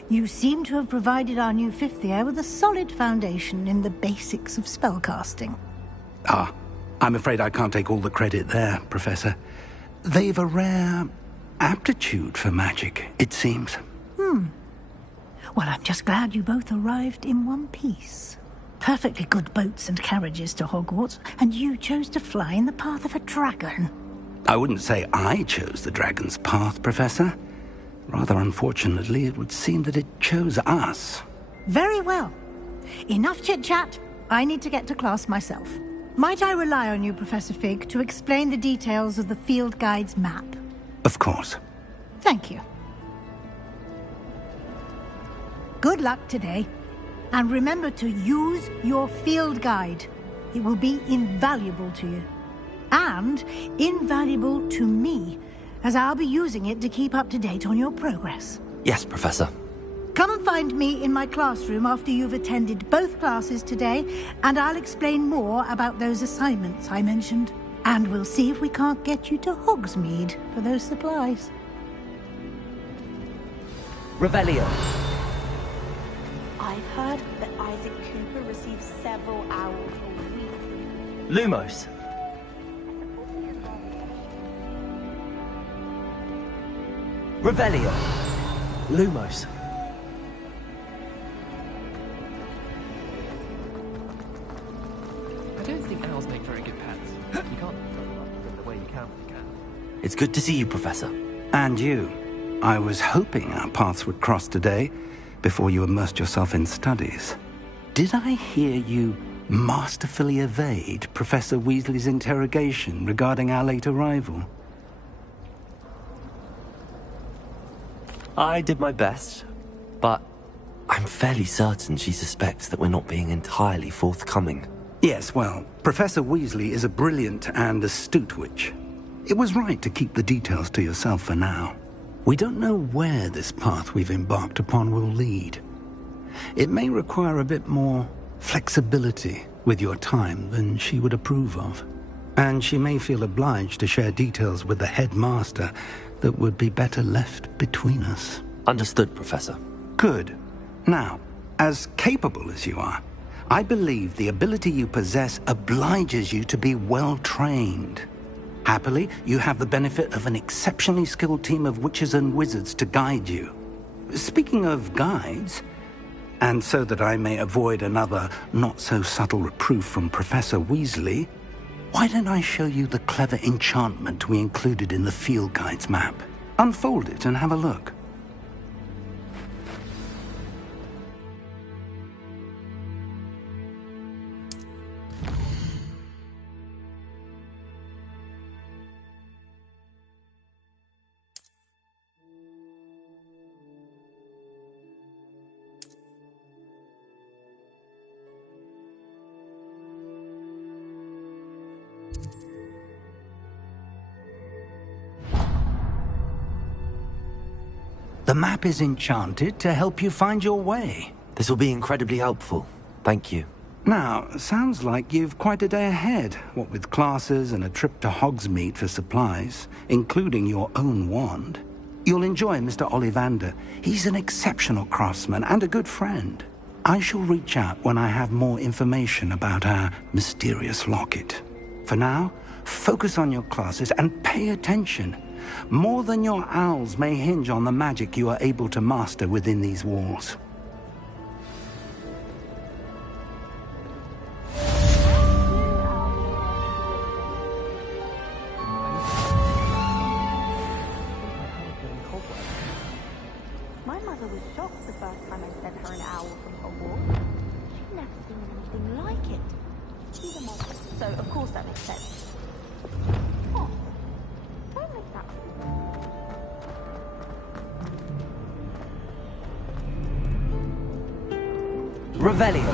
You seem to have provided our new fifth year with a solid foundation in the basics of spellcasting. Ah, I'm afraid I can't take all the credit there, Professor. They've a rare aptitude for magic, it seems. Well, I'm just glad you both arrived in one piece. Perfectly good boats and carriages to Hogwarts, and you chose to fly in the path of a dragon. I wouldn't say I chose the dragon's path, Professor. Rather unfortunately, it would seem that it chose us. Very well. Enough chit-chat. I need to get to class myself. Might I rely on you, Professor Fig, to explain the details of the field guide's map? Of course. Thank you. Good luck today. And remember to use your field guide. It will be invaluable to you. And invaluable to me, as I'll be using it to keep up to date on your progress. Yes, Professor. Come and find me in my classroom after you've attended both classes today, and I'll explain more about those assignments I mentioned. And we'll see if we can't get you to Hogsmeade for those supplies. Revelio. I've heard that Isaac Cooper receives several owls a week. Lumos. Revelio. Lumos. I don't think owls make very good pets. You can't throw them up the way you can with a cat. It's good to see you, Professor. And you. I was hoping our paths would cross today, before you immersed yourself in studies. Did I hear you masterfully evade Professor Weasley's interrogation regarding our late arrival? I did my best, but I'm fairly certain she suspects that we're not being entirely forthcoming. Yes, well, Professor Weasley is a brilliant and astute witch. It was right to keep the details to yourself for now. We don't know where this path we've embarked upon will lead. It may require a bit more flexibility with your time than she would approve of. And she may feel obliged to share details with the headmaster that would be better left between us. Understood, Professor. Good. Now, as capable as you are, I believe the ability you possess obliges you to be well trained. Happily, you have the benefit of an exceptionally skilled team of witches and wizards to guide you. Speaking of guides, and so that I may avoid another not-so-subtle reproof from Professor Weasley, why don't I show you the clever enchantment we included in the field guide's map? Unfold it and have a look. The map is enchanted to help you find your way. This will be incredibly helpful. Thank you. Now, sounds like you've quite a day ahead, what with classes and a trip to Hogsmeade for supplies, including your own wand. You'll enjoy Mr. Ollivander. He's an exceptional craftsman and a good friend. I shall reach out when I have more information about our mysterious locket. For now, focus on your classes and pay attention. More than your owls may hinge on the magic you are able to master within these walls. My mother was shocked the first time I sent her an owl from Hogwarts. She'd never seen anything like it. She's a moth, so of course that makes sense. Oh, don't make that. Revelio.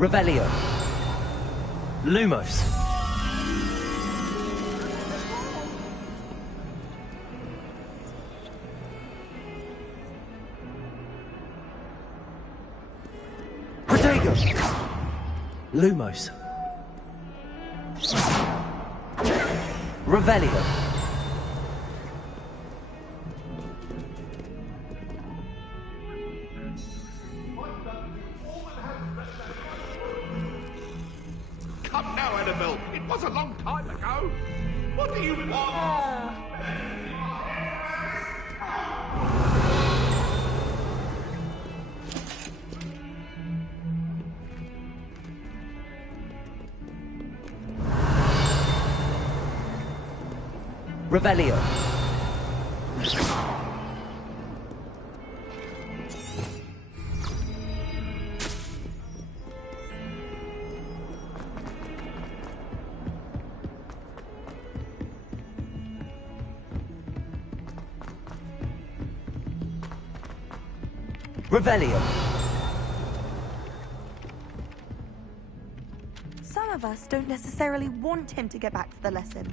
Revelio. Lumos. Protego. Lumos. Revelio. Come now, Annabelle. It was a long time ago. What do you want? Revelio. Revelio. Some of us don't necessarily want him to get back to the lesson.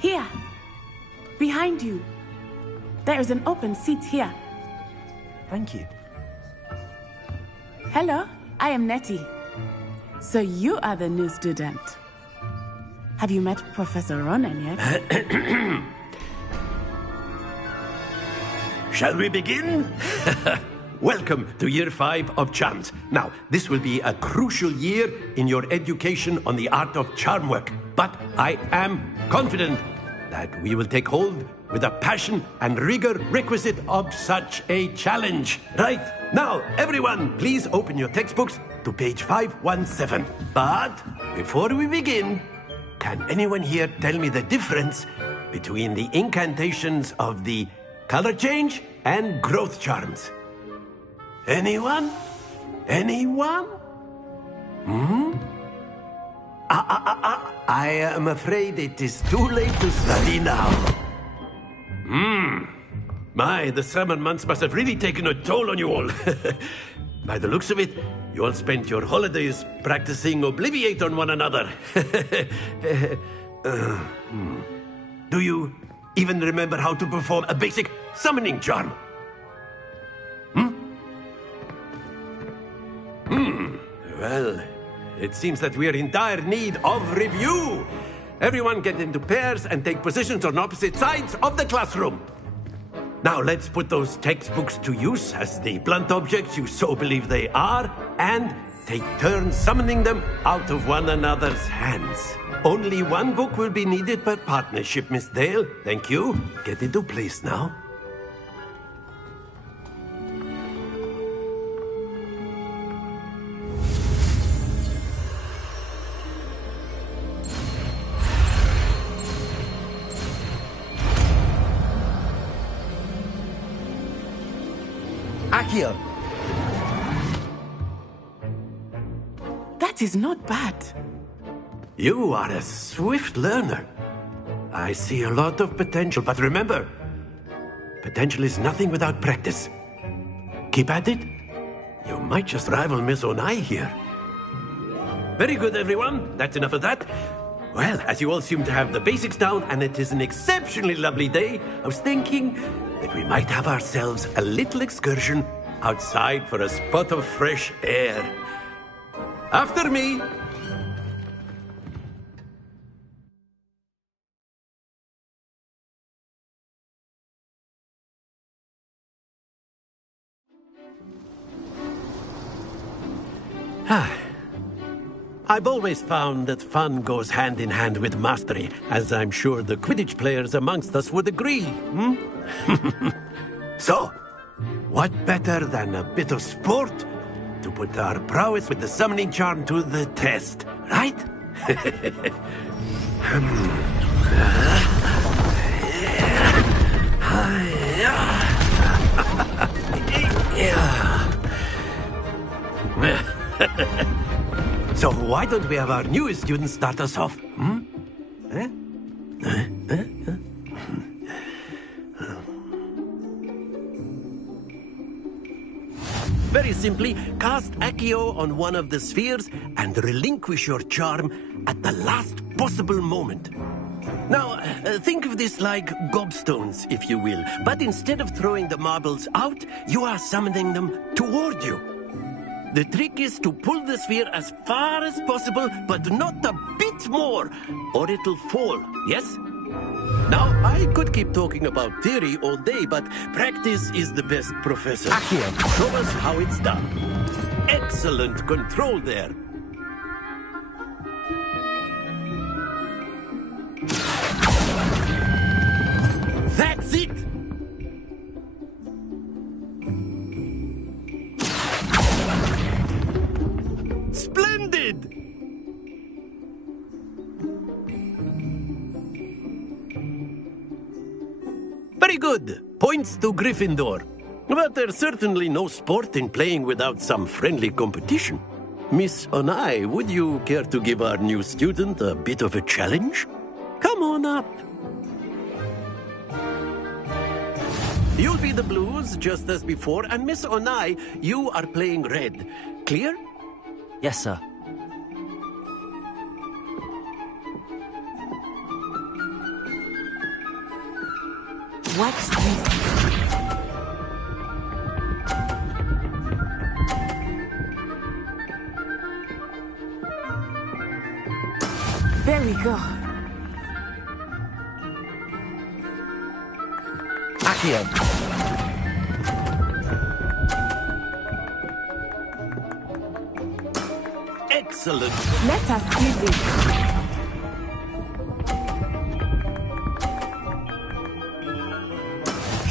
Here. Behind you. There is an open seat here. Thank you. Hello, I am Nettie. So you are the new student. Have you met Professor Ronan yet? Shall we begin? Welcome to Year 5 of Charms. Now, this will be a crucial year in your education on the art of charm work. But I am confident that we will take hold with the passion and rigor requisite of such a challenge. Right, now, everyone, please open your textbooks to page 517. But before we begin, can anyone here tell me the difference between the incantations of the color change and growth charms? Anyone? Anyone? I am afraid it is too late to study now. My, the summer months must have really taken a toll on you all. By the looks of it, you all spent your holidays practicing Obliviate on one another. Do you even remember how to perform a basic summoning charm? Well, it seems that we are in dire need of review. Everyone get into pairs and take positions on opposite sides of the classroom. Now let's put those textbooks to use as the blunt objects you so believe they are, and take turns summoning them out of one another's hands. Only one book will be needed per partnership, Miss Dale. Thank you. Get into place now. Accio. That is not bad. You are a swift learner. I see a lot of potential, but remember, potential is nothing without practice. Keep at it. You might just rival Miss Onai here. Very good, everyone. That's enough of that. Well, as you all seem to have the basics down, and it is an exceptionally lovely day, I was thinking that we might have ourselves a little excursion outside for a spot of fresh air. After me. I've always found that fun goes hand in hand with mastery, as I'm sure the Quidditch players amongst us would agree. So, what better than a bit of sport to put our prowess with the summoning charm to the test, right? So why don't we have our newest student start us off? Very simply, cast Accio on one of the spheres and relinquish your charm at the last possible moment. Now, think of this like gobstones, if you will. But instead of throwing the marbles out, you are summoning them toward you. The trick is to pull the sphere as far as possible, but not a bit more, or it'll fall, yes? Now, I could keep talking about theory all day, but practice is the best professor. Accio, show us how it's done. Excellent control there. That's it! Splendid! Very good. Points to Gryffindor. But there's certainly no sport in playing without some friendly competition. Miss Onai, would you care to give our new student a bit of a challenge? Come on up. You'll be the blues, just as before, and Miss Onai, you are playing red. Clear? Yes, sir. What's this? There we go. Accio. Excellent. Let us see this.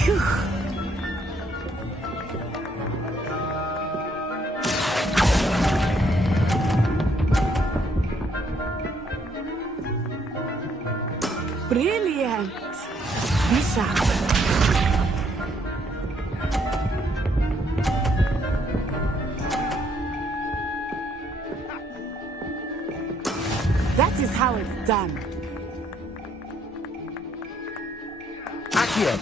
Phew. Brilliant. Bishop. That is how it's done. Accio.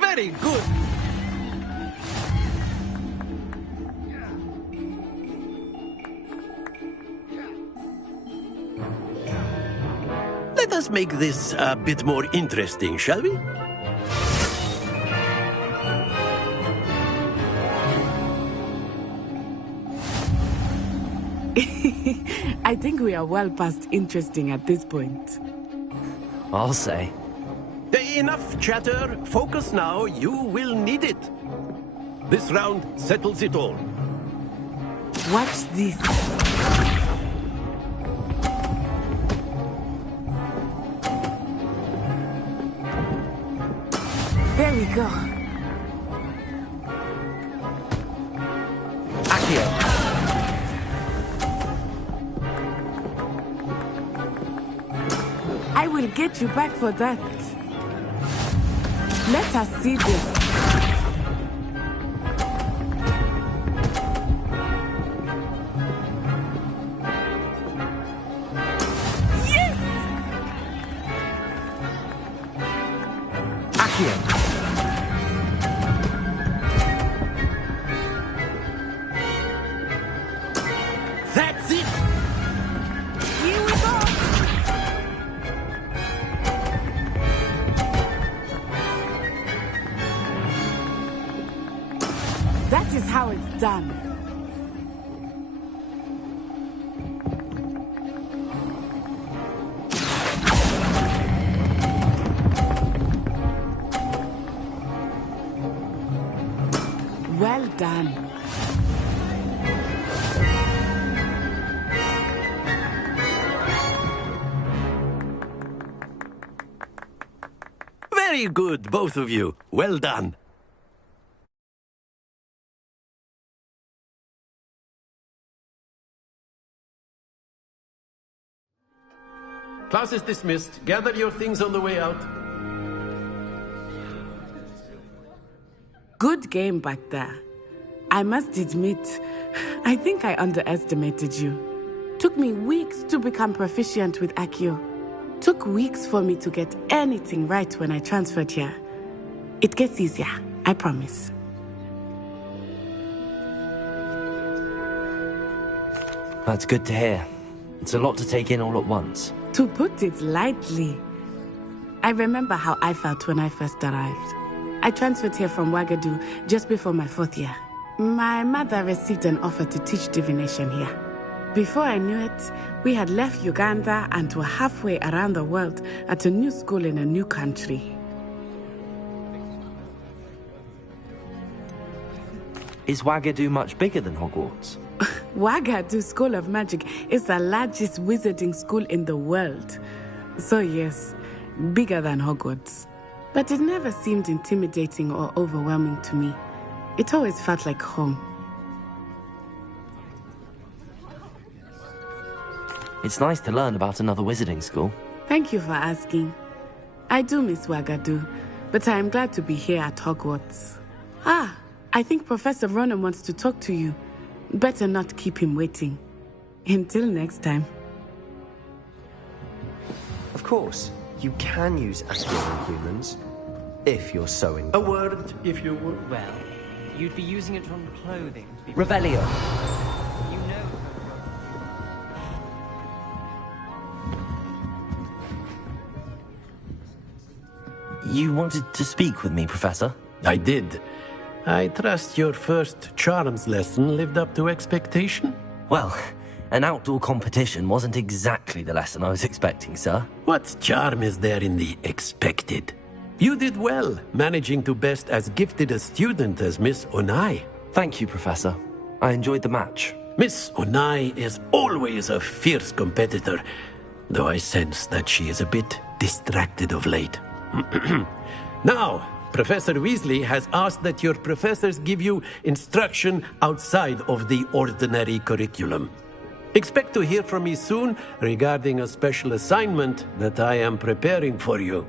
Very good. Let us make this a bit more interesting, shall we? I think we are well past interesting at this point. I'll say. Enough chatter. Focus now. You will need it. This round settles it all. Watch this. There we go. Accio. I will get you back for that. Let us see this. Yes! Accio. That's it! Here we go! That is how it's done. Well done. Very good, both of you. Well done. Class is dismissed. Gather your things on the way out. Good game back there. I must admit, I think I underestimated you. Took me weeks to become proficient with Accio. Took weeks for me to get anything right when I transferred here. It gets easier, I promise. That's good to hear. It's a lot to take in all at once. To put it lightly, I remember how I felt when I first arrived. I transferred here from Wagadu just before my 4th year. My mother received an offer to teach divination here. Before I knew it, we had left Uganda and were halfway around the world at a new school in a new country. Is Wagadu much bigger than Hogwarts? Wagadu School of Magic is the largest wizarding school in the world. So yes, bigger than Hogwarts. But it never seemed intimidating or overwhelming to me. It always felt like home. It's nice to learn about another wizarding school. Thank you for asking. I do miss Wagadu, but I am glad to be here at Hogwarts. I think Professor Ronan wants to talk to you. Better not keep him waiting. Until next time. Of course, you can use Accio on humans, if you're so inclined. A word, if you would. Well, you'd be using it on clothing to be... Revelio! You know... You wanted to speak with me, Professor? I did. I trust your first charms lesson lived up to expectation? Well, an outdoor competition wasn't exactly the lesson I was expecting, sir. What charm is there in the expected? You did well, managing to best as gifted a student as Miss Onai. Thank you, Professor. I enjoyed the match. Miss Onai is always a fierce competitor, though I sense that she is a bit distracted of late. Now, Professor Weasley has asked that your professors give you instruction outside of the ordinary curriculum. Expect to hear from me soon regarding a special assignment that I am preparing for you.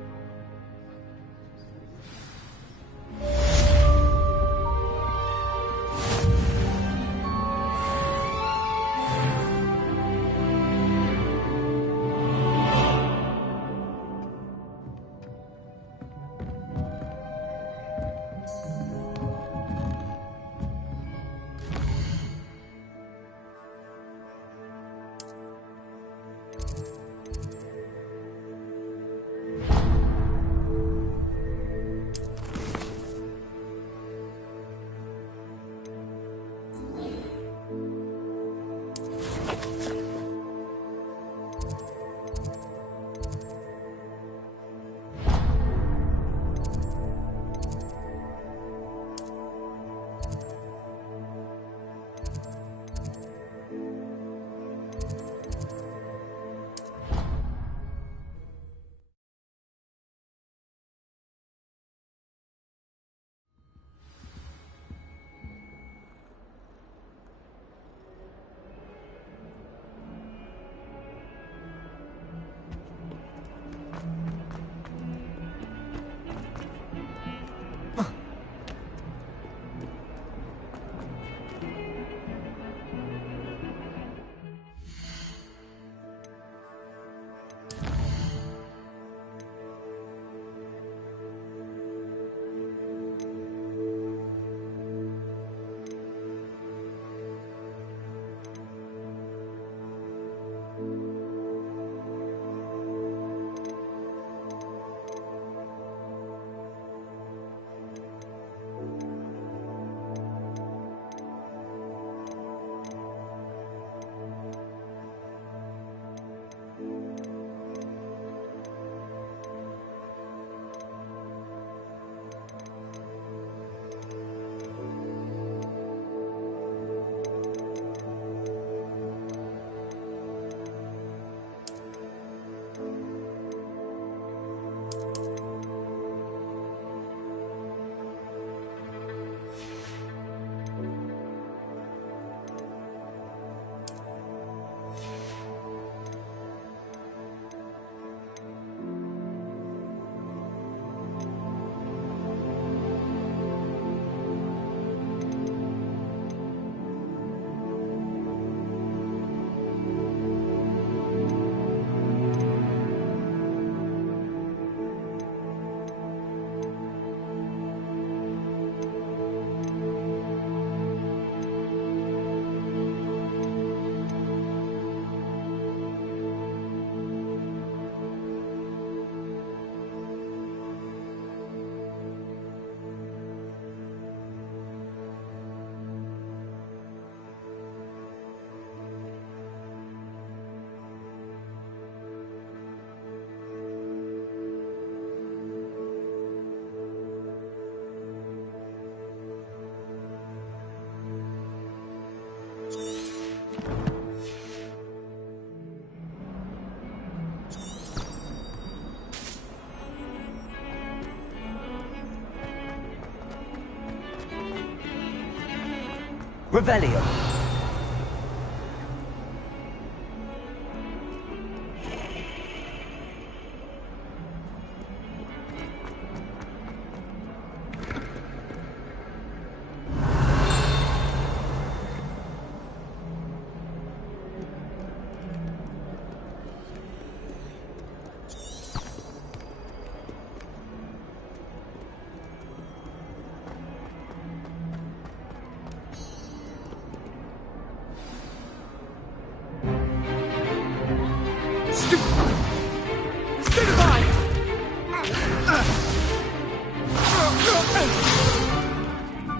Revelio.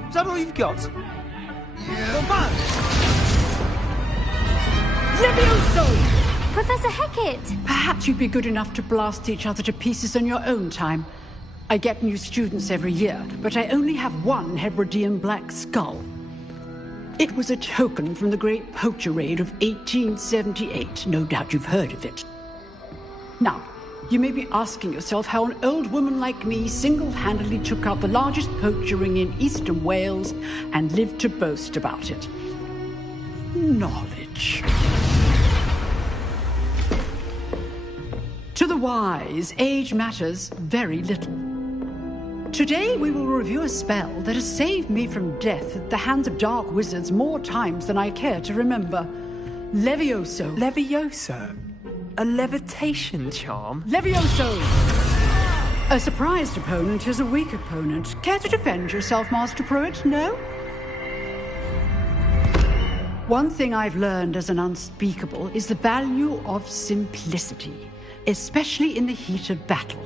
Is that all you've got? Yeah. Come on! Levioso! Professor Hecat! Perhaps you'd be good enough to blast each other to pieces in your own time. I get new students every year, but I only have one Hebridean black skull. It was a token from the Great Poacher Raid of 1878. No doubt you've heard of it. Now, you may be asking yourself how an old woman like me single-handedly took out the largest poacher ring in eastern Wales and lived to boast about it. Knowledge. To the wise, age matters very little. Today we will review a spell that has saved me from death at the hands of dark wizards more times than I care to remember. Levioso. Levioso? A levitation charm? Levioso! A surprised opponent is a weak opponent. Care to defend yourself, Master Pruitt? No? One thing I've learned as an unspeakable is the value of simplicity, especially in the heat of battle.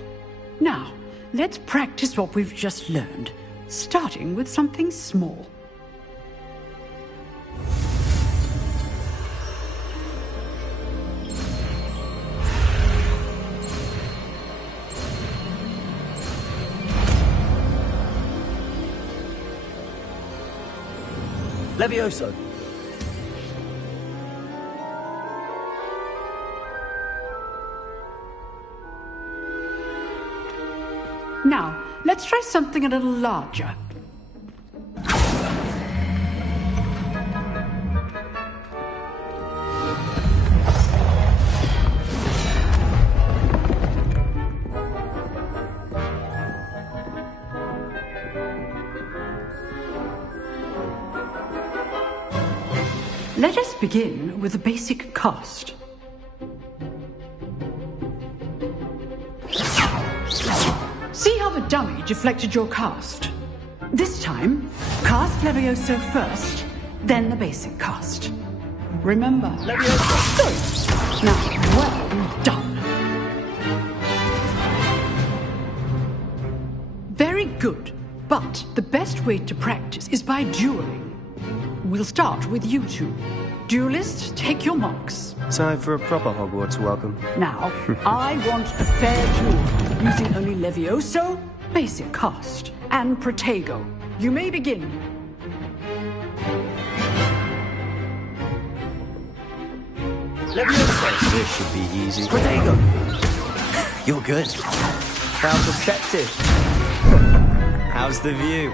Now, let's practice what we've just learned, starting with something small. Levioso. Now, let's try something a little larger. Let us begin with the basic cast. See how the dummy deflected your cast? This time, cast Levioso first, then the basic cast. Remember, Levioso. Good. Now, well done. Very good, but the best way to practice is by dueling. We'll start with you two. Duelists, take your marks. Time for a proper Hogwarts welcome. Now, I want a fair duel, using only Levioso, basic cast, and Protego. You may begin. Levioso. This should be easy. Protego. You're good. How protected. How's the view?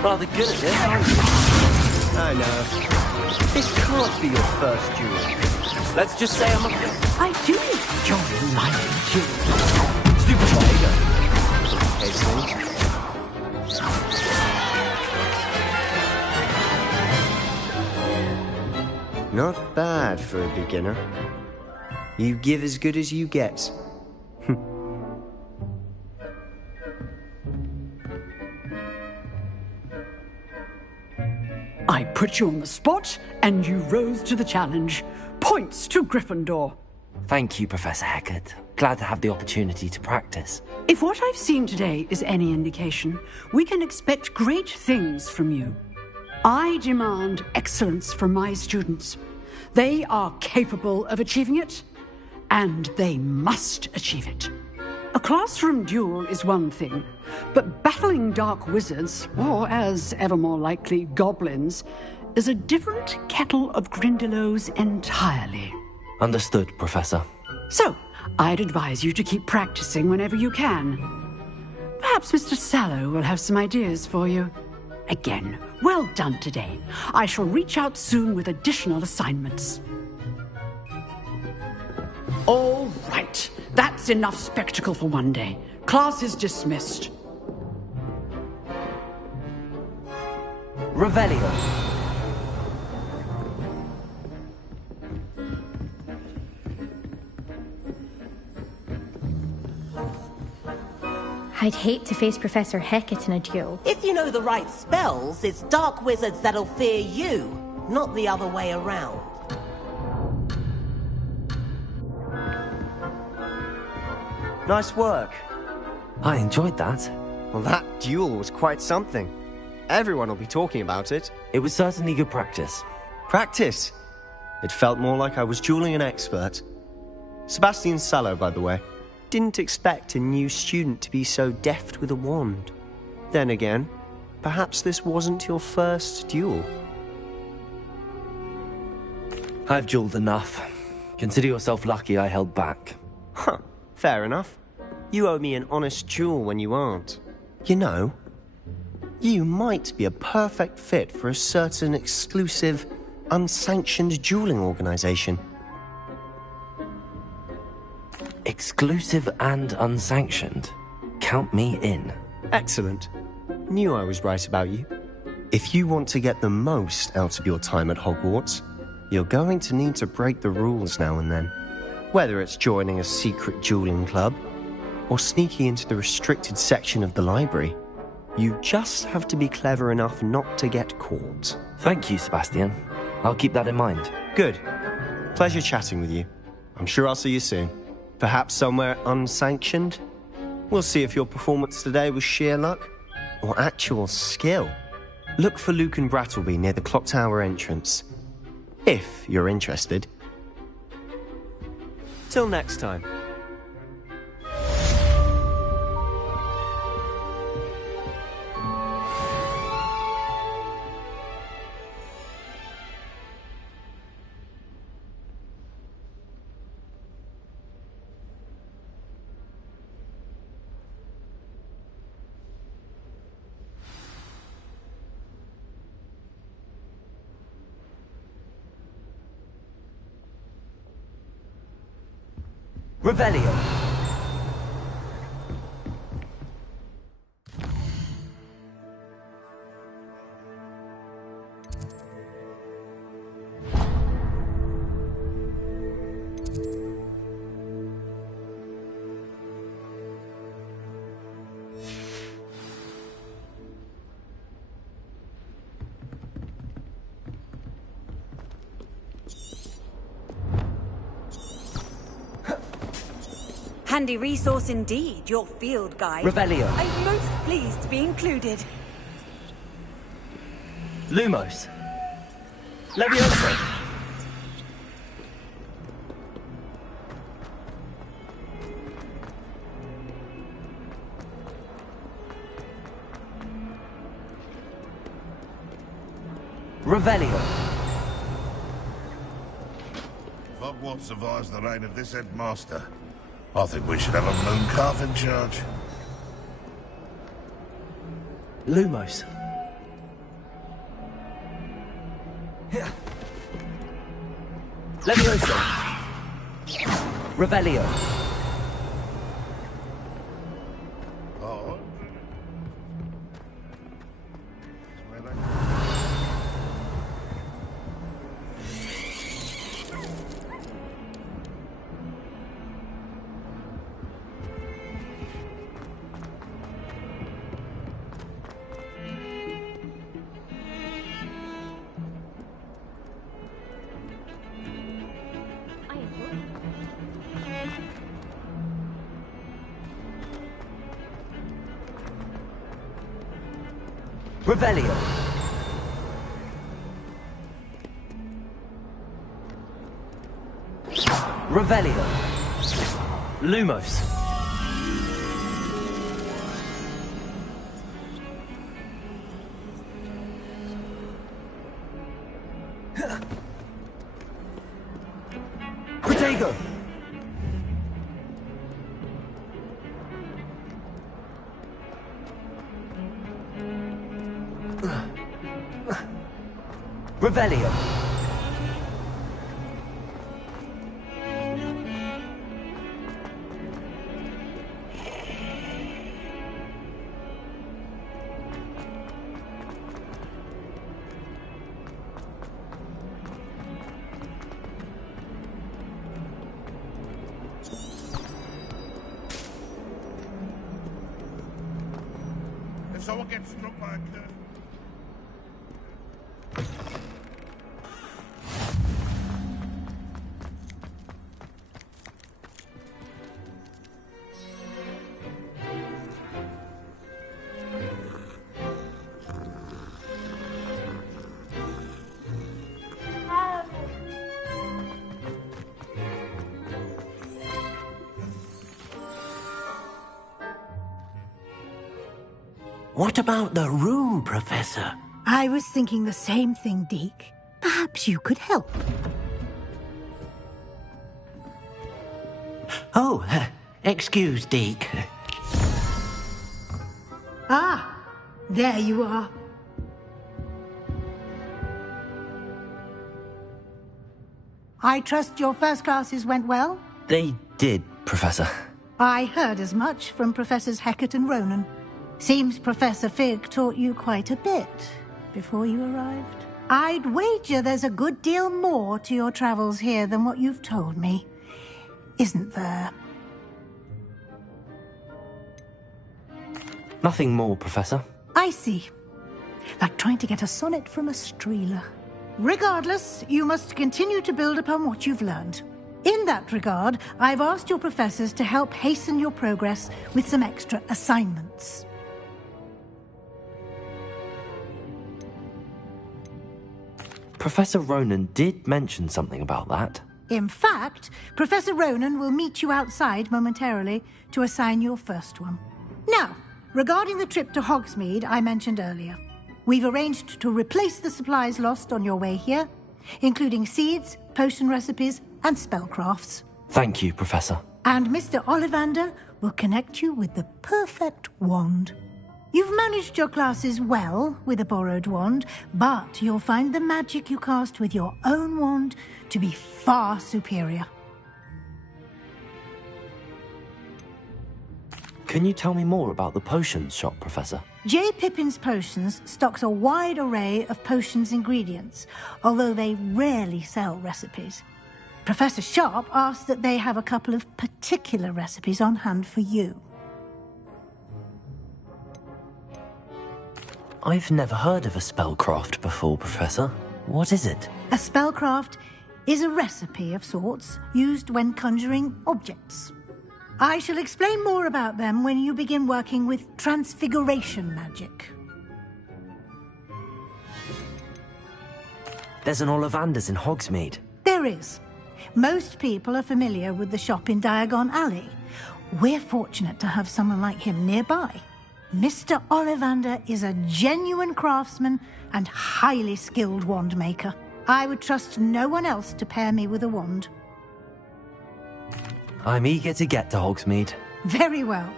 Rather good at this, aren't you? I know. This can't be your first duel. Let's just say I'm a... I do enjoy my duel. Stupid Protego. Not bad for a beginner. You give as good as you get. I put you on the spot, and you rose to the challenge. Points to Gryffindor. Thank you, Professor Hecat. Glad to have the opportunity to practice. If what I've seen today is any indication, we can expect great things from you. I demand excellence from my students. They are capable of achieving it, and they must achieve it. A classroom duel is one thing, but battling dark wizards, or as ever more likely, goblins, is a different kettle of Grindylows entirely. Understood, Professor. So, I'd advise you to keep practicing whenever you can. Perhaps Mr. Sallow will have some ideas for you. Again, well done today. I shall reach out soon with additional assignments. All right, that's enough spectacle for one day. Class is dismissed. Revelio. I'd hate to face Professor Hecat in a duel. If you know the right spells, it's dark wizards that'll fear you, not the other way around. Nice work. I enjoyed that. Well, that duel was quite something. Everyone will be talking about it. It was certainly good practice. Practice? It felt more like I was dueling an expert. Sebastian Sallow, by the way. Didn't expect a new student to be so deft with a wand. Then again, perhaps this wasn't your first duel. I've dueled enough. Consider yourself lucky I held back. Huh, fair enough. You owe me an honest duel when you aren't. You know, you might be a perfect fit for a certain exclusive, unsanctioned dueling organization. Exclusive and unsanctioned. Count me in. Excellent. Knew I was right about you. If you want to get the most out of your time at Hogwarts, you're going to need to break the rules now and then. Whether it's joining a secret dueling club, or sneaking into the restricted section of the library, you just have to be clever enough not to get caught. Thank you, Sebastian. I'll keep that in mind. Good. Pleasure chatting with you. I'm sure I'll see you soon. Perhaps somewhere unsanctioned? We'll see if your performance today was sheer luck or actual skill. Look for Luke and Brattleby near the clock tower entrance, if you're interested. Till next time. Revelio. Handy resource indeed, your field guide. Revelio. I'm most pleased to be included. Lumos. Levioso. Revelio. If Hogwarts survives the reign of this headmaster, I think we should have a mooncalf in charge. Lumos. Levioso. Revelio. Oh. Revelio. Revelio. Lumos. Protego. Revelio. If someone gets struck by a curve... What about the room, Professor? I was thinking the same thing, Deke. Perhaps you could help. Oh, excuse, Deke. Ah, there you are. I trust your first classes went well? They did, Professor. I heard as much from Professors Hecat and Ronan. Seems Professor Fig taught you quite a bit before you arrived. I'd wager there's a good deal more to your travels here than what you've told me. Isn't there? Nothing more, Professor. I see. Like trying to get a sonnet from a streeler. Regardless, you must continue to build upon what you've learned. In that regard, I've asked your professors to help hasten your progress with some extra assignments. Professor Ronan did mention something about that. In fact, Professor Ronan will meet you outside momentarily to assign your first one. Now, regarding the trip to Hogsmeade I mentioned earlier, we've arranged to replace the supplies lost on your way here, including seeds, potion recipes, and spellcrafts. Thank you, Professor. And Mr. Ollivander will connect you with the perfect wand. You've managed your classes well with a borrowed wand, but you'll find the magic you cast with your own wand to be far superior. Can you tell me more about the potions shop, Professor? J. Pippin's Potions stocks a wide array of potions ingredients, although they rarely sell recipes. Professor Sharp asked that they have a couple of particular recipes on hand for you. I've never heard of a spellcraft before, Professor. What is it? A spellcraft is a recipe of sorts used when conjuring objects. I shall explain more about them when you begin working with transfiguration magic. There's an Ollivander's in Hogsmeade. There is. Most people are familiar with the shop in Diagon Alley. We're fortunate to have someone like him nearby. Mr. Ollivander is a genuine craftsman and highly skilled wand maker. I would trust no one else to pair me with a wand. I'm eager to get to Hogsmeade. Very well.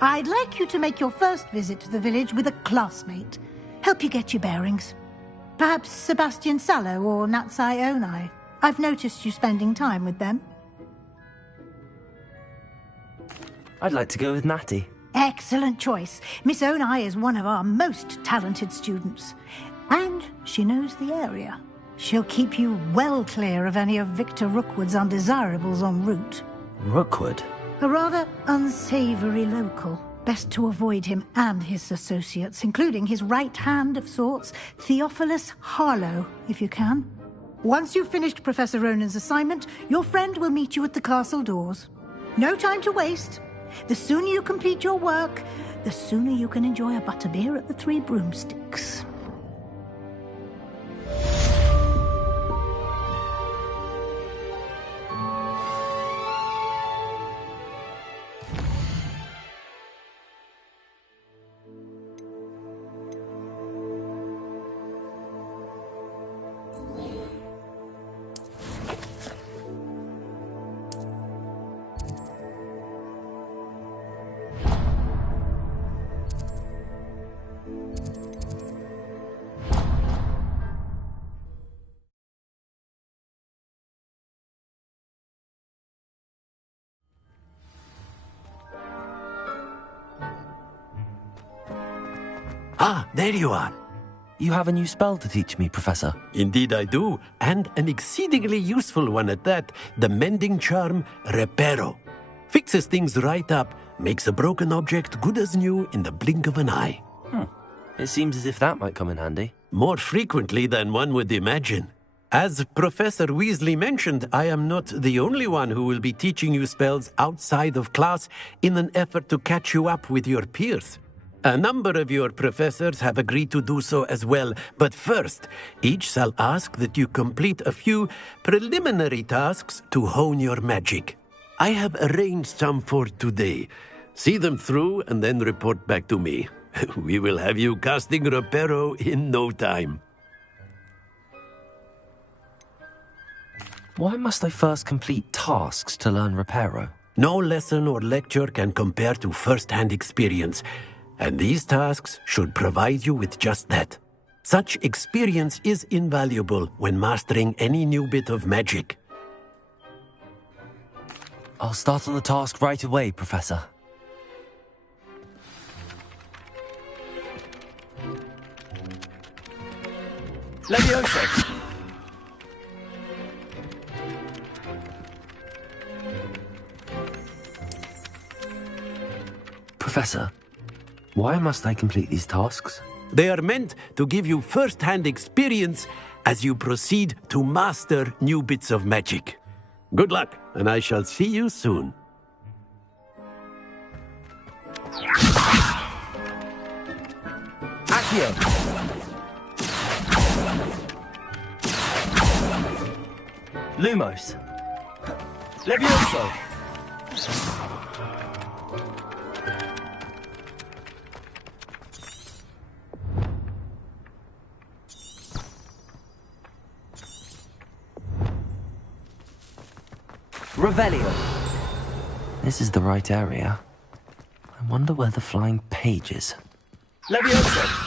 I'd like you to make your first visit to the village with a classmate. Help you get your bearings. Perhaps Sebastian Sallow or Natsai Onai. I've noticed you spending time with them. I'd like to go with Natty. Excellent choice. Miss Onai is one of our most talented students. And she knows the area. She'll keep you well clear of any of Victor Rookwood's undesirables en route. Rookwood? A rather unsavoury local. Best to avoid him and his associates, including his right hand of sorts, Theophilus Harlow, if you can. Once you've finished Professor Ronan's assignment, your friend will meet you at the castle doors. No time to waste. The sooner you complete your work, the sooner you can enjoy a butterbeer at the Three Broomsticks. Ah, there you are. You have a new spell to teach me, Professor. Indeed I do, and an exceedingly useful one at that. The mending charm, Reparo. Fixes things right up, makes a broken object good as new in the blink of an eye. It seems as if that might come in handy. More frequently than one would imagine. As Professor Weasley mentioned, I am not the only one who will be teaching you spells outside of class in an effort to catch you up with your peers. A number of your professors have agreed to do so as well, but first, each shall ask that you complete a few preliminary tasks to hone your magic. I have arranged some for today. See them through and then report back to me. We will have you casting Reparo in no time. Why must I first complete tasks to learn Reparo? No lesson or lecture can compare to first-hand experience. And these tasks should provide you with just that. Such experience is invaluable when mastering any new bit of magic. I'll start on the task right away, Professor. Levioso! Professor, why must I complete these tasks? They are meant to give you first-hand experience as you proceed to master new bits of magic. Good luck, and I shall see you soon. Accio! Lumos! Levioso! Revelio. This is the right area. I wonder where the flying page is. Levioso!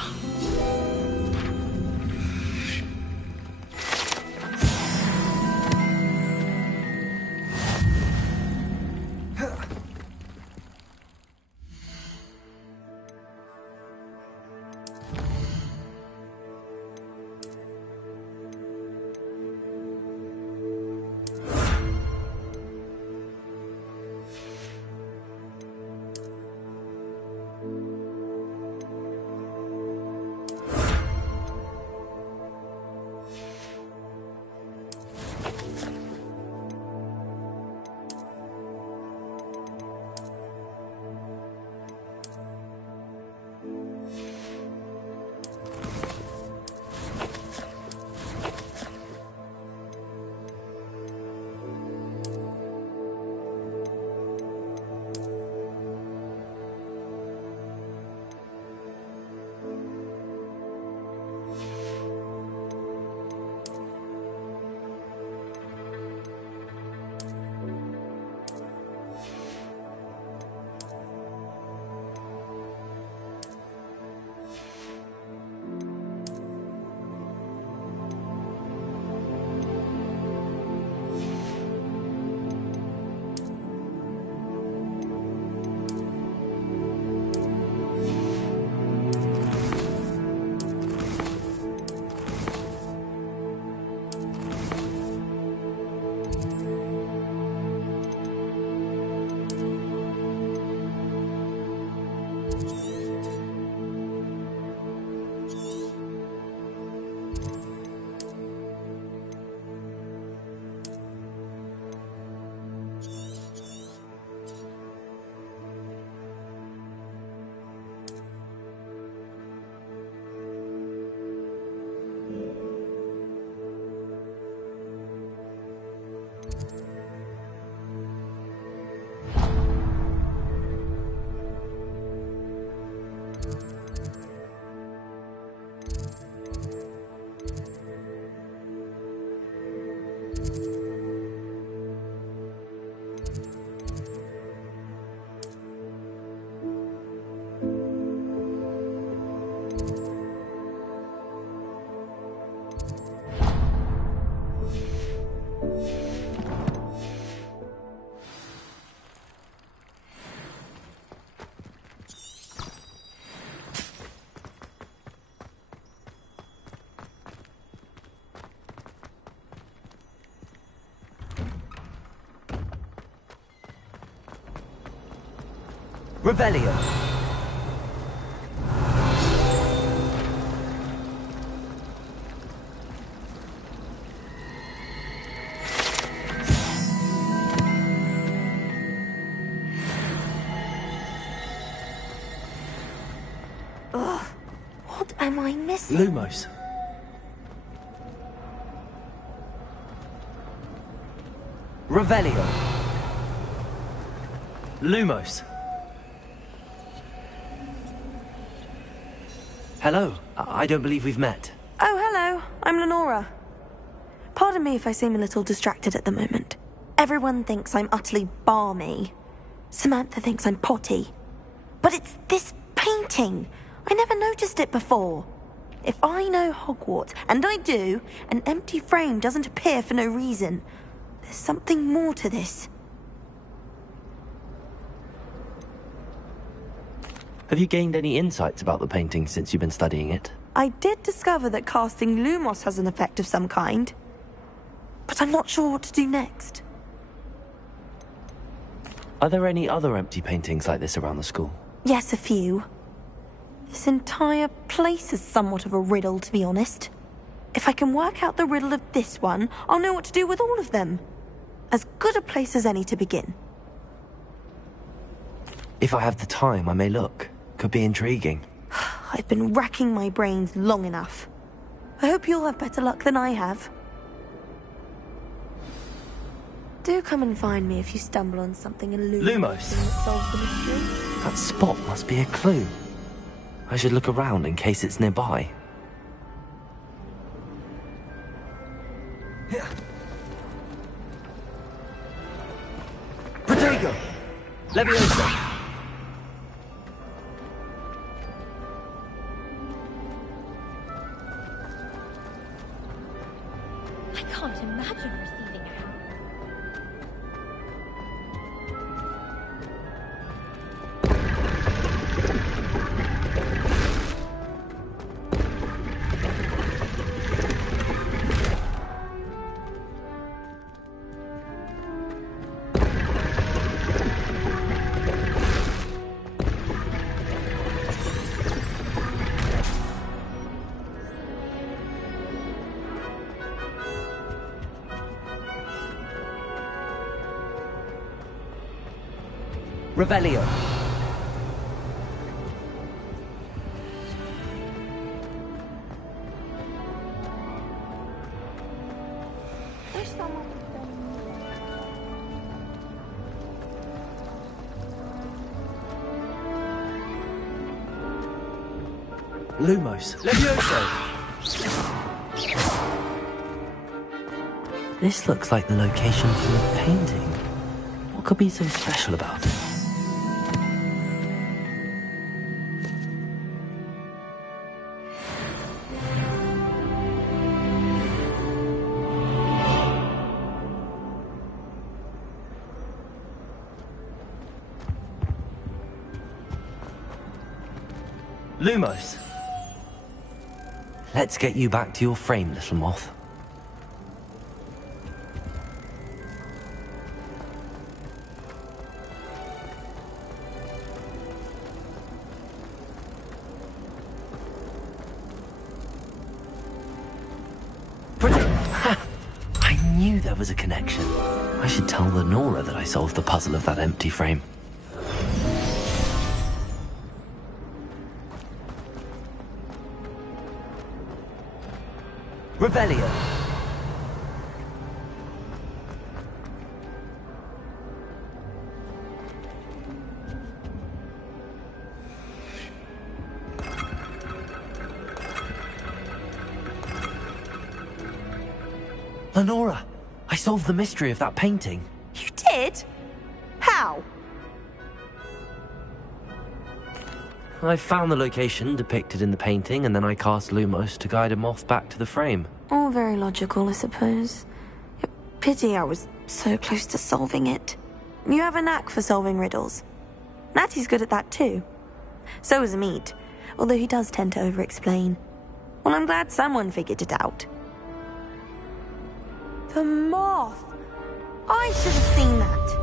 Revelio. Ugh. What am I missing? Lumos. Revelio. Lumos. Hello. I don't believe we've met. Oh, hello. I'm Lenora. Pardon me if I seem a little distracted at the moment. Everyone thinks I'm utterly balmy. Samantha thinks I'm potty. But it's this painting. I never noticed it before. If I know Hogwarts, and I do, an empty frame doesn't appear for no reason. There's something more to this. Have you gained any insights about the painting since you've been studying it? I did discover that casting Lumos has an effect of some kind. But I'm not sure what to do next. Are there any other empty paintings like this around the school? Yes, a few. This entire place is somewhat of a riddle, to be honest. If I can work out the riddle of this one, I'll know what to do with all of them. As good a place as any to begin. If I have the time, I may look. Could be intriguing. I've been racking my brains long enough. I hope you'll have better luck than I have. Do come and find me if you stumble on something illuminating that solves the mystery. That spot must be a clue. I should look around in case it's nearby. Protego! Leviosa! I can't imagine receiving a help. Revelio. Lumos. Levioso. This looks like the location for the painting. What could be so special about it? Lumos. Let's get you back to your frame, little moth. I knew there was a connection. I should tell Lenora that I solved the puzzle of that empty frame. Revelio. Lenora, I solved the mystery of that painting. You did? How? I found the location depicted in the painting, and then I cast Lumos to guide a moth back to the frame. All very logical, I suppose. Pity I was so close to solving it. You have a knack for solving riddles. Natty's good at that too. So is Mead, although he does tend to over-explain. Well, I'm glad someone figured it out. The moth! I should have seen that.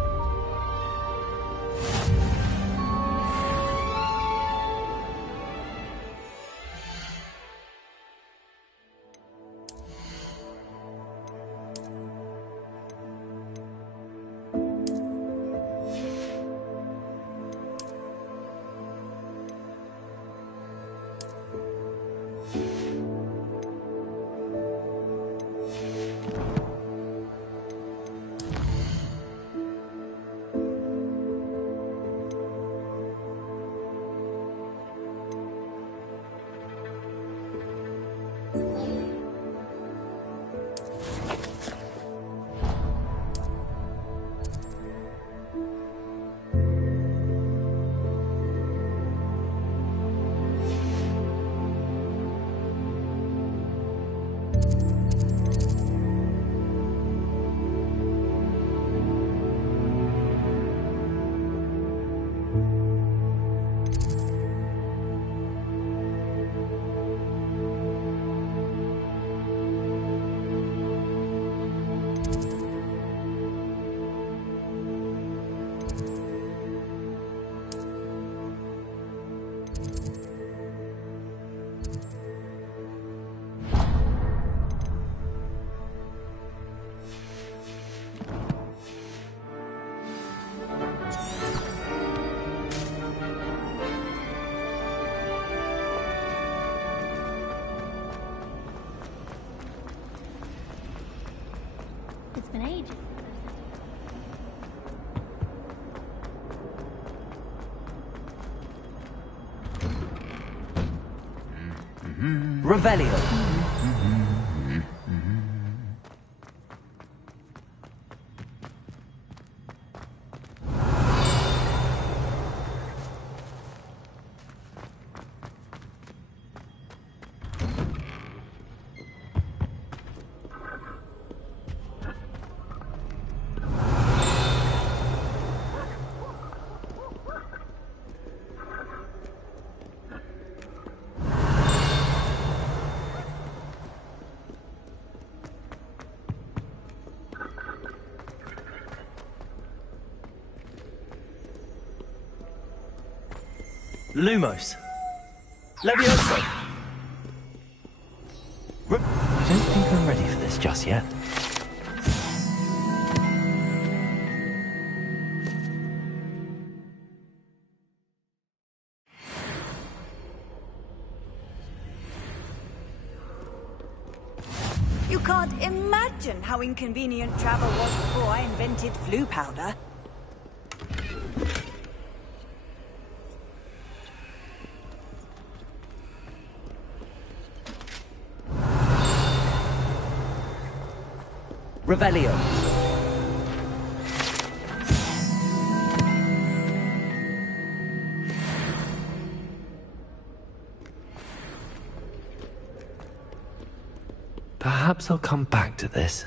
It's been ages. Revelio. Lumos. Levioso. I don't think I'm ready for this just yet. You can't imagine how inconvenient travel was before I invented flu powder. Revelio. Perhaps I'll come back to this.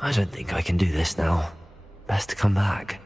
I don't think I can do this now. Best to come back.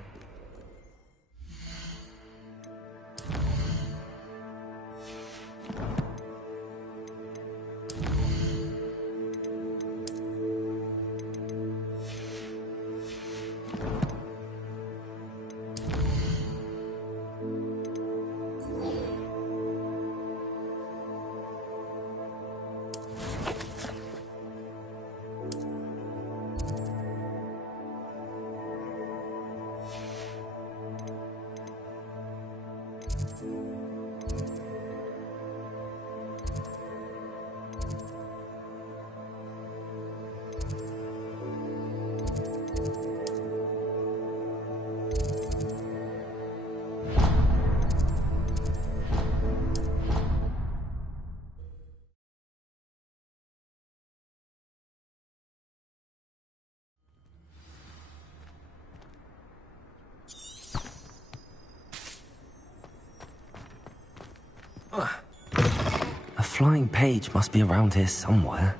A flying page must be around here somewhere.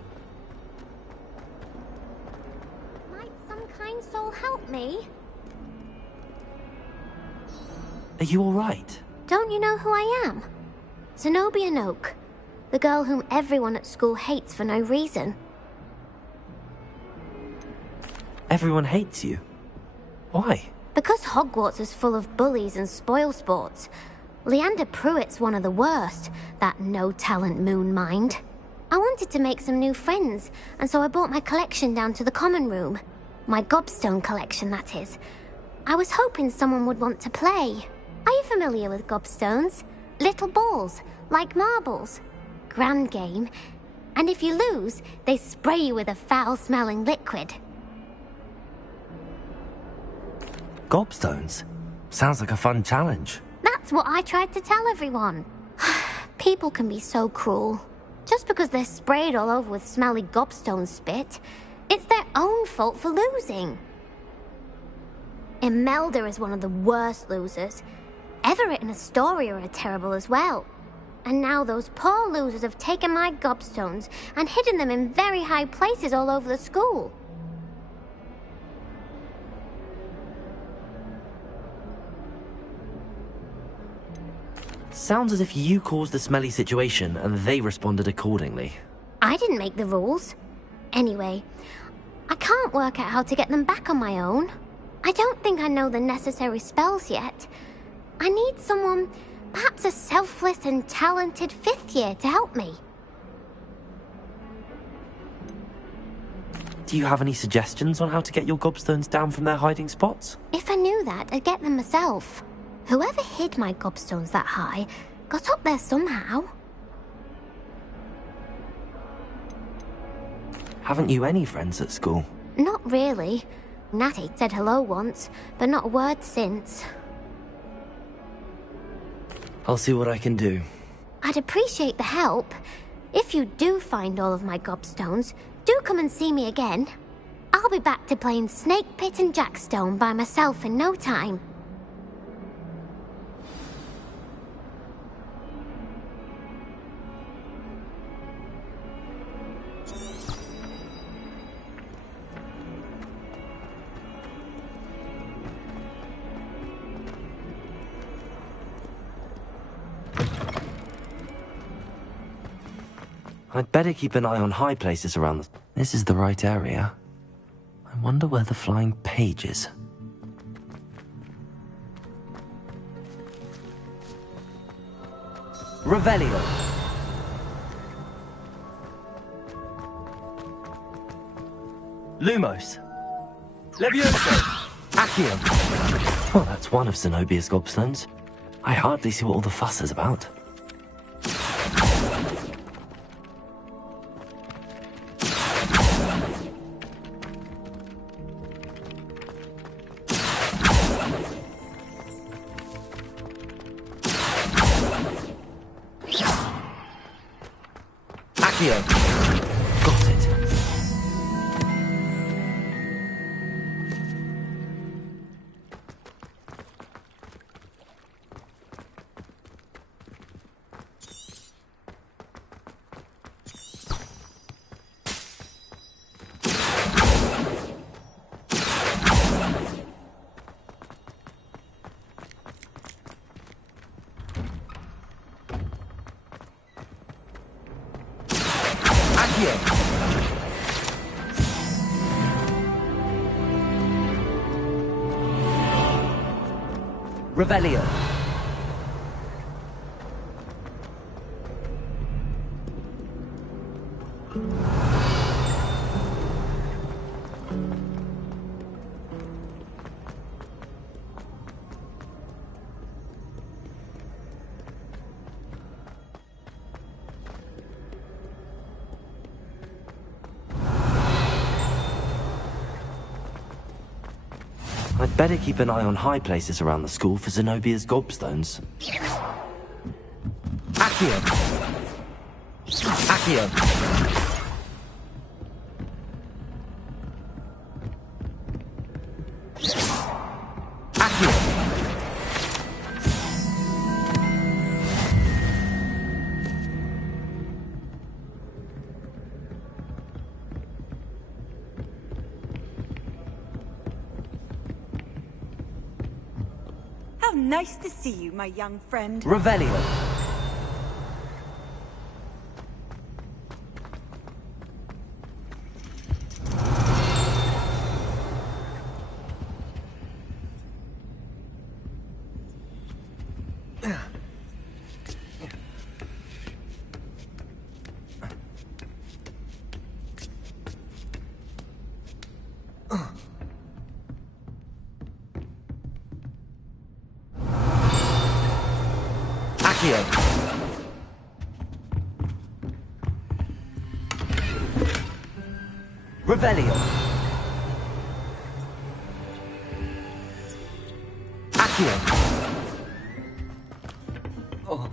Might some kind soul help me? Are you alright? Don't you know who I am? Zenobia Noak, the girl whom everyone at school hates for no reason. Everyone hates you. Why? Because Hogwarts is full of bullies and spoilsports. Leander Pruitt's one of the worst, that no-talent moon mind. I wanted to make some new friends, and so I brought my collection down to the common room. My gobstone collection, that is. I was hoping someone would want to play. Are you familiar with gobstones? Little balls, like marbles. Grand game. And if you lose, they spray you with a foul-smelling liquid. Gobstones? Sounds like a fun challenge. That That's what I tried to tell everyone. People can be so cruel. Just because they're sprayed all over with smelly gobstone spit, it's their own fault for losing. Imelda is one of the worst losers. Everett and Astoria are terrible as well. And now those poor losers have taken my gobstones and hidden them in very high places all over the school. Sounds as if you caused the smelly situation and they responded accordingly. I didn't make the rules. Anyway, I can't work out how to get them back on my own. I don't think I know the necessary spells yet. I need someone, perhaps a selfless and talented 5th year to help me. Do you have any suggestions on how to get your gobstones down from their hiding spots? If I knew that, I'd get them myself. Whoever hid my gobstones that high got up there somehow. Haven't you any friends at school? Not really. Natty said hello once, but not a word since. I'll see what I can do. I'd appreciate the help. If you do find all of my gobstones, do come and see me again. I'll be back to playing Snake Pit and Jackstone by myself in no time. I'd better keep an eye on high places around the... This is the right area. I wonder where the flying page is. Revelio. Lumos. Levioso. Accio. Well, that's one of Zenobia's gobstones. I hardly see what all the fuss is about. Got it. Revelio. I'd better keep an eye on high places around the school for Zenobia's gobstones. Accio. Accio. Accio. Nice to see you, my young friend. Revelio. Revelio. Accio. Whoa.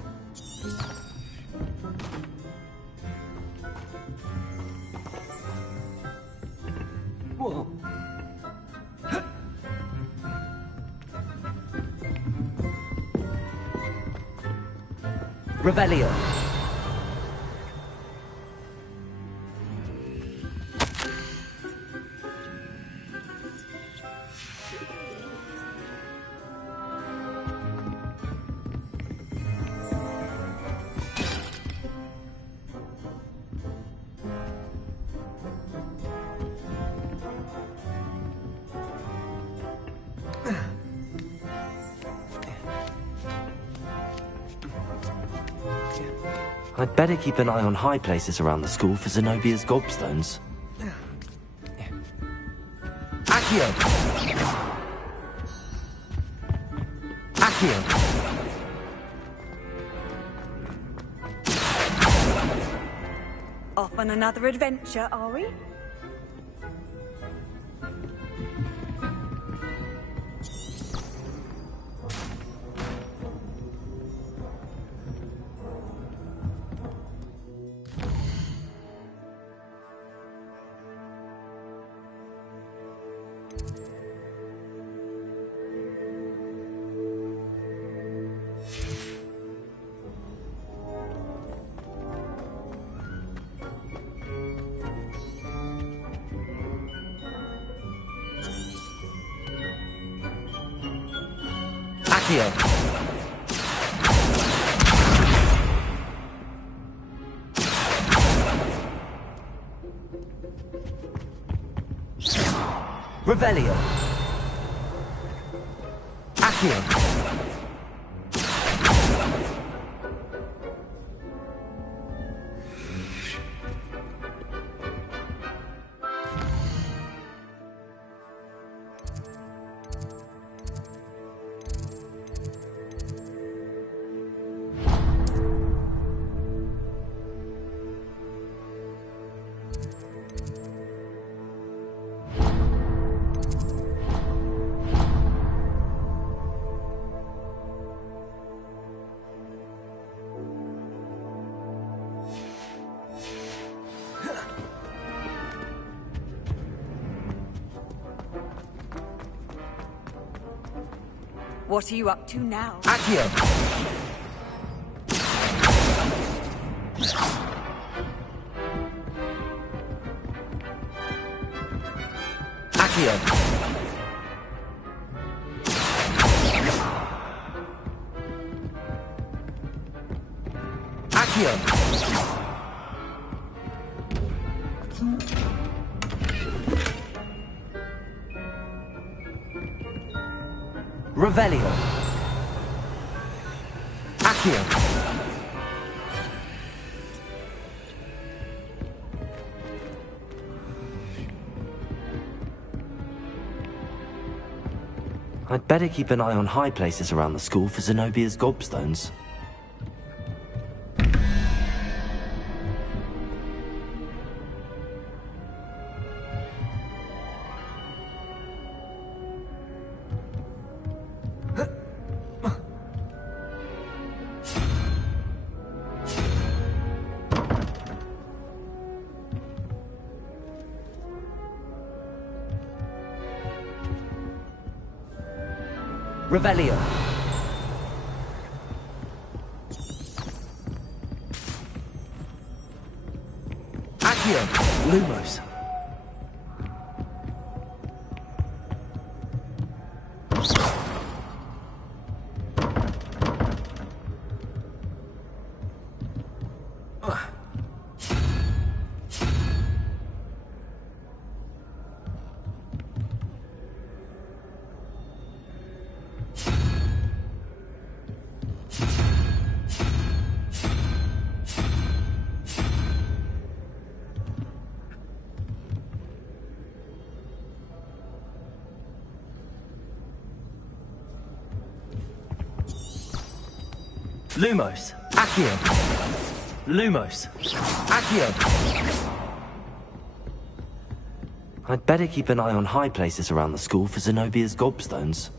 Revelio. I'd better keep an eye on high places around the school for Zenobia's gobstones. Accio! Accio! Off on another adventure, are we? Accio! Revelio! Accio! What are you up to now? Accio! Accio! Accio! Revelio. Accio. I'd better keep an eye on high places around the school for Zenobia's gobstones. Revelio. Accio. Lumos. Lumos. Accio. Lumos. Accio. I'd better keep an eye on high places around the school for Zenobia's gobstones.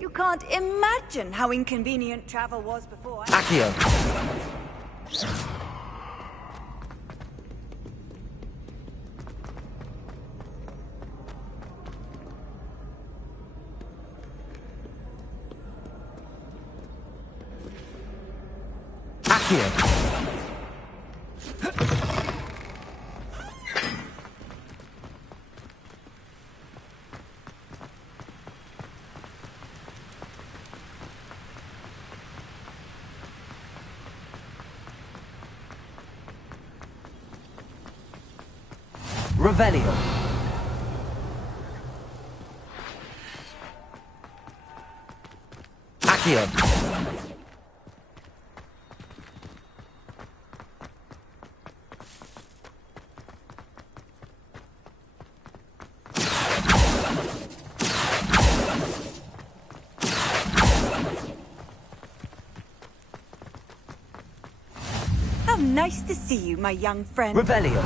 You You can't imagine how inconvenient travel was before. Accio. Accio. Revelio. Accio. How nice to see you, my young friend. Revelio.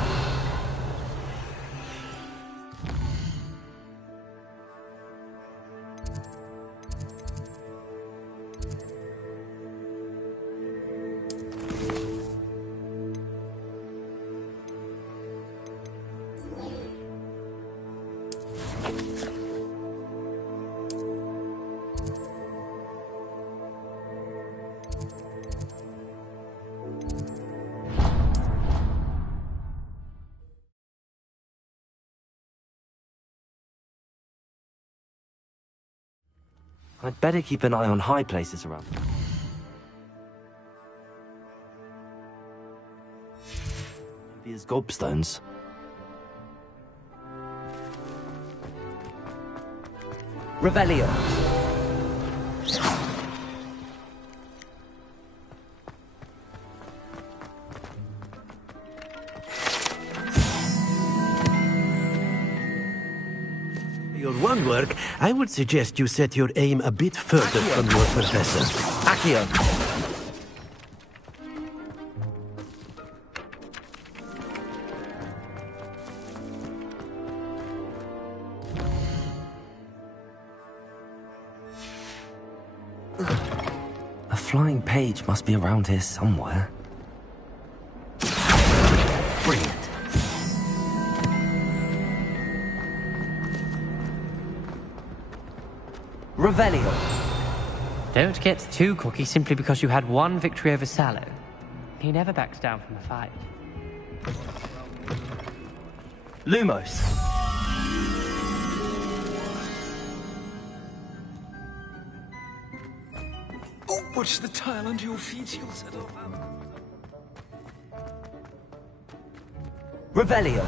I'd better keep an eye on high places around. Maybe as gobstones. Revelio. Your one work, I would suggest you set your aim a bit further from your professor. Accio. A flying page must be around here somewhere. Brilliant. Revelio. Don't get too cocky simply because you had one victory over Sallow. He never backs down from a fight. Lumos. Oh, watch the tile under your feet, you'll settle. Revelio.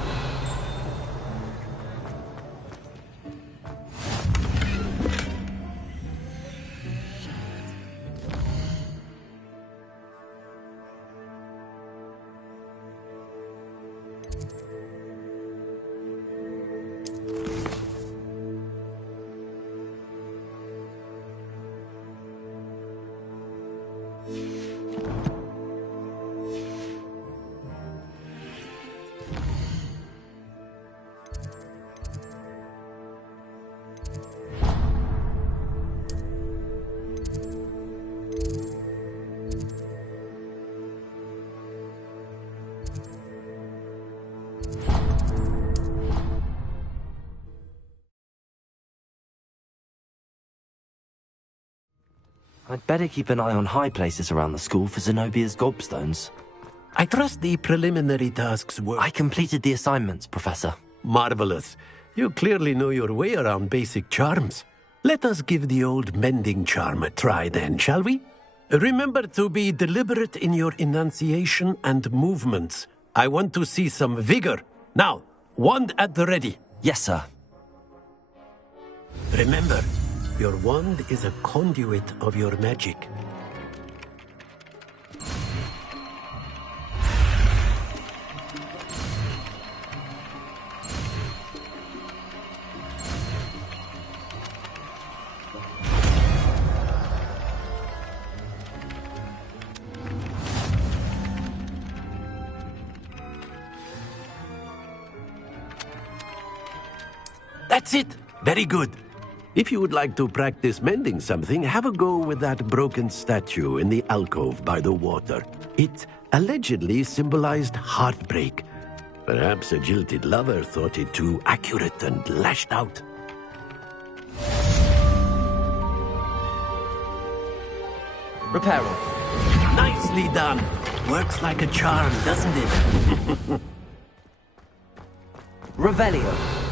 I'd better keep an eye on high places around the school for Zenobia's gobstones. I trust the preliminary tasks were... I completed the assignments, Professor. Marvelous. You clearly know your way around basic charms. Let us give the old mending charm a try then, shall we? Remember to be deliberate in your enunciation and movements. I want to see some vigor. Now, wand at the ready. Yes, sir. Remember, your wand is a conduit of your magic. That's it. Very good. If you would like to practice mending something, have a go with that broken statue in the alcove by the water. It allegedly symbolized heartbreak. Perhaps a jilted lover thought it too accurate and lashed out. Reparo. Nicely done. Works like a charm, doesn't it? Revelio.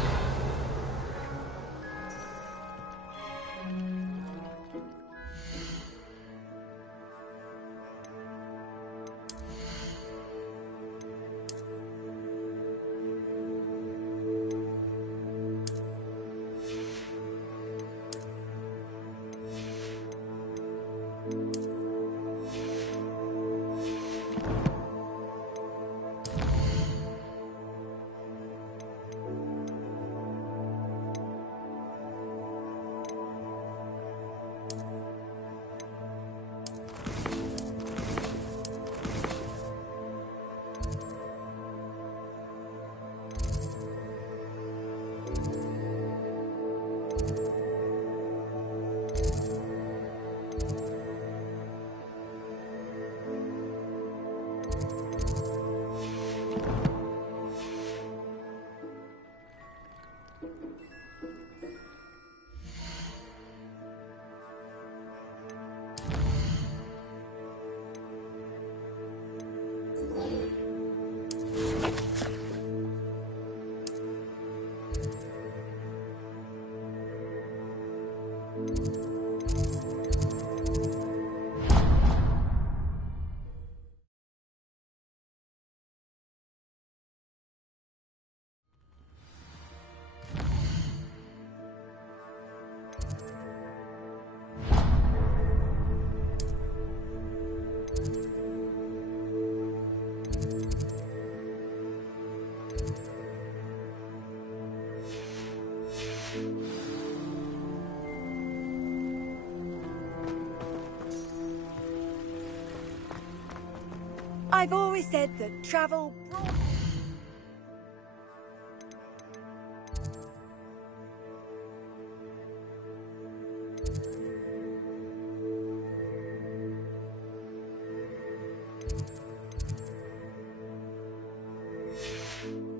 I've always said that travel brought...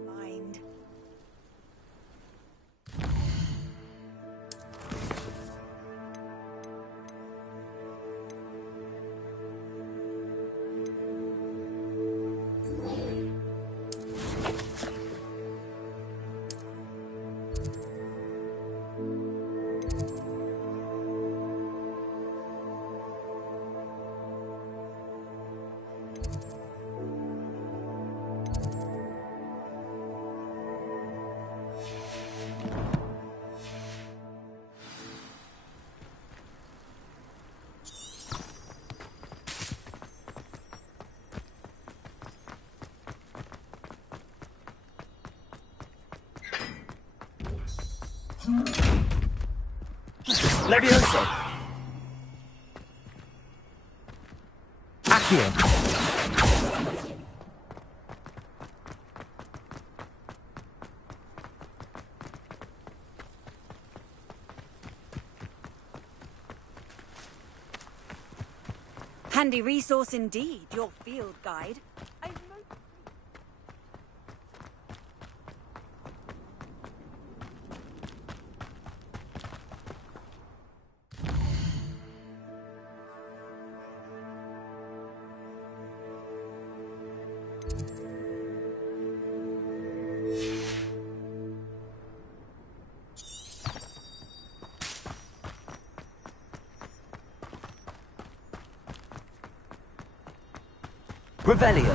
Mind. Levioso. Accio. Handy resource indeed, your field guide. Revelio.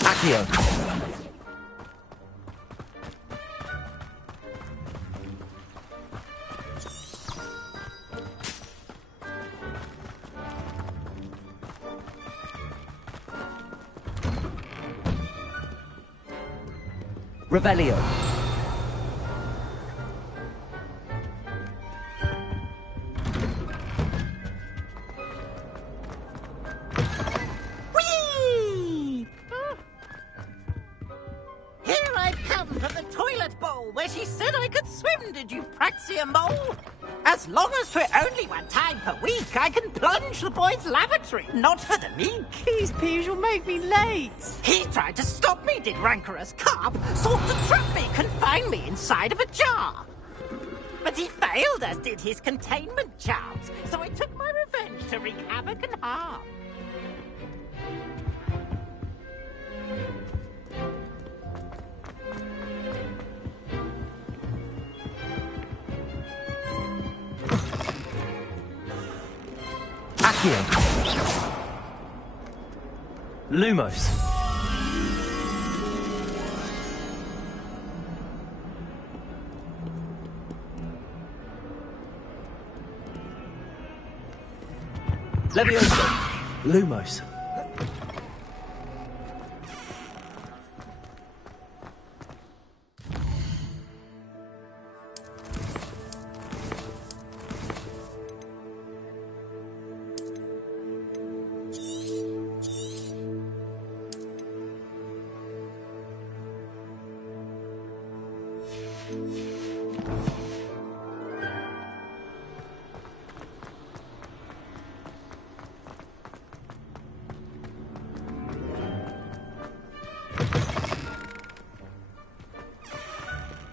Accio. Revelio. As long as for only one time per week, I can plunge the boys' lavatory. Not for the meek. These peeves will make me late. He tried to stop me, did rancorous carp. Sought to trap me, confine me inside of a jar. But he failed, as did his containment charms. So I took my revenge to wreak havoc and harm. Accio. Lumos. Levioso. Lumos.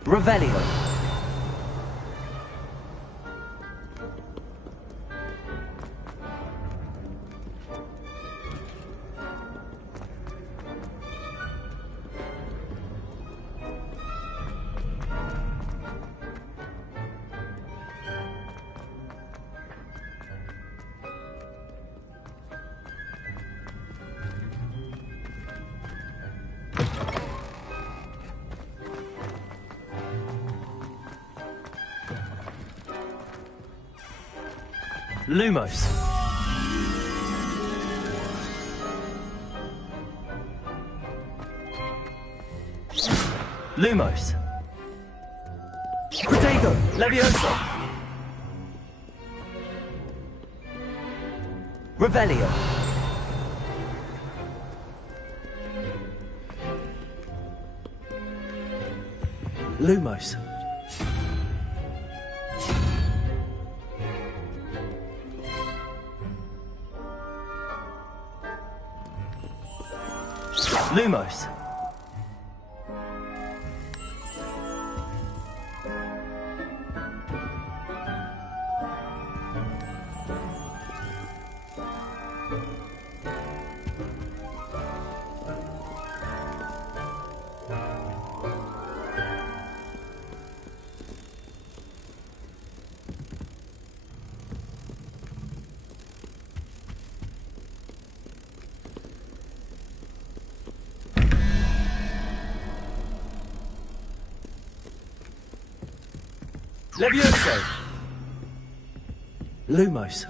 Revelio. Lumos. Lumos. Protego. Levioso. Revelio. Lumos. Lumos. Levioso. Lumos.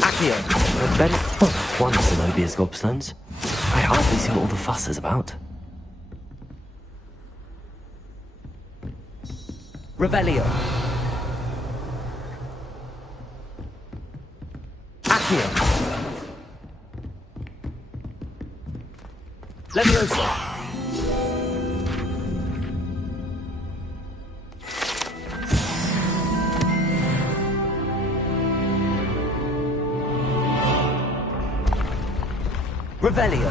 Accio. Ben. One Zenobia's gobstones. I hardly see what all the fuss is about. Revelio. Accio. Levioso. Revelio.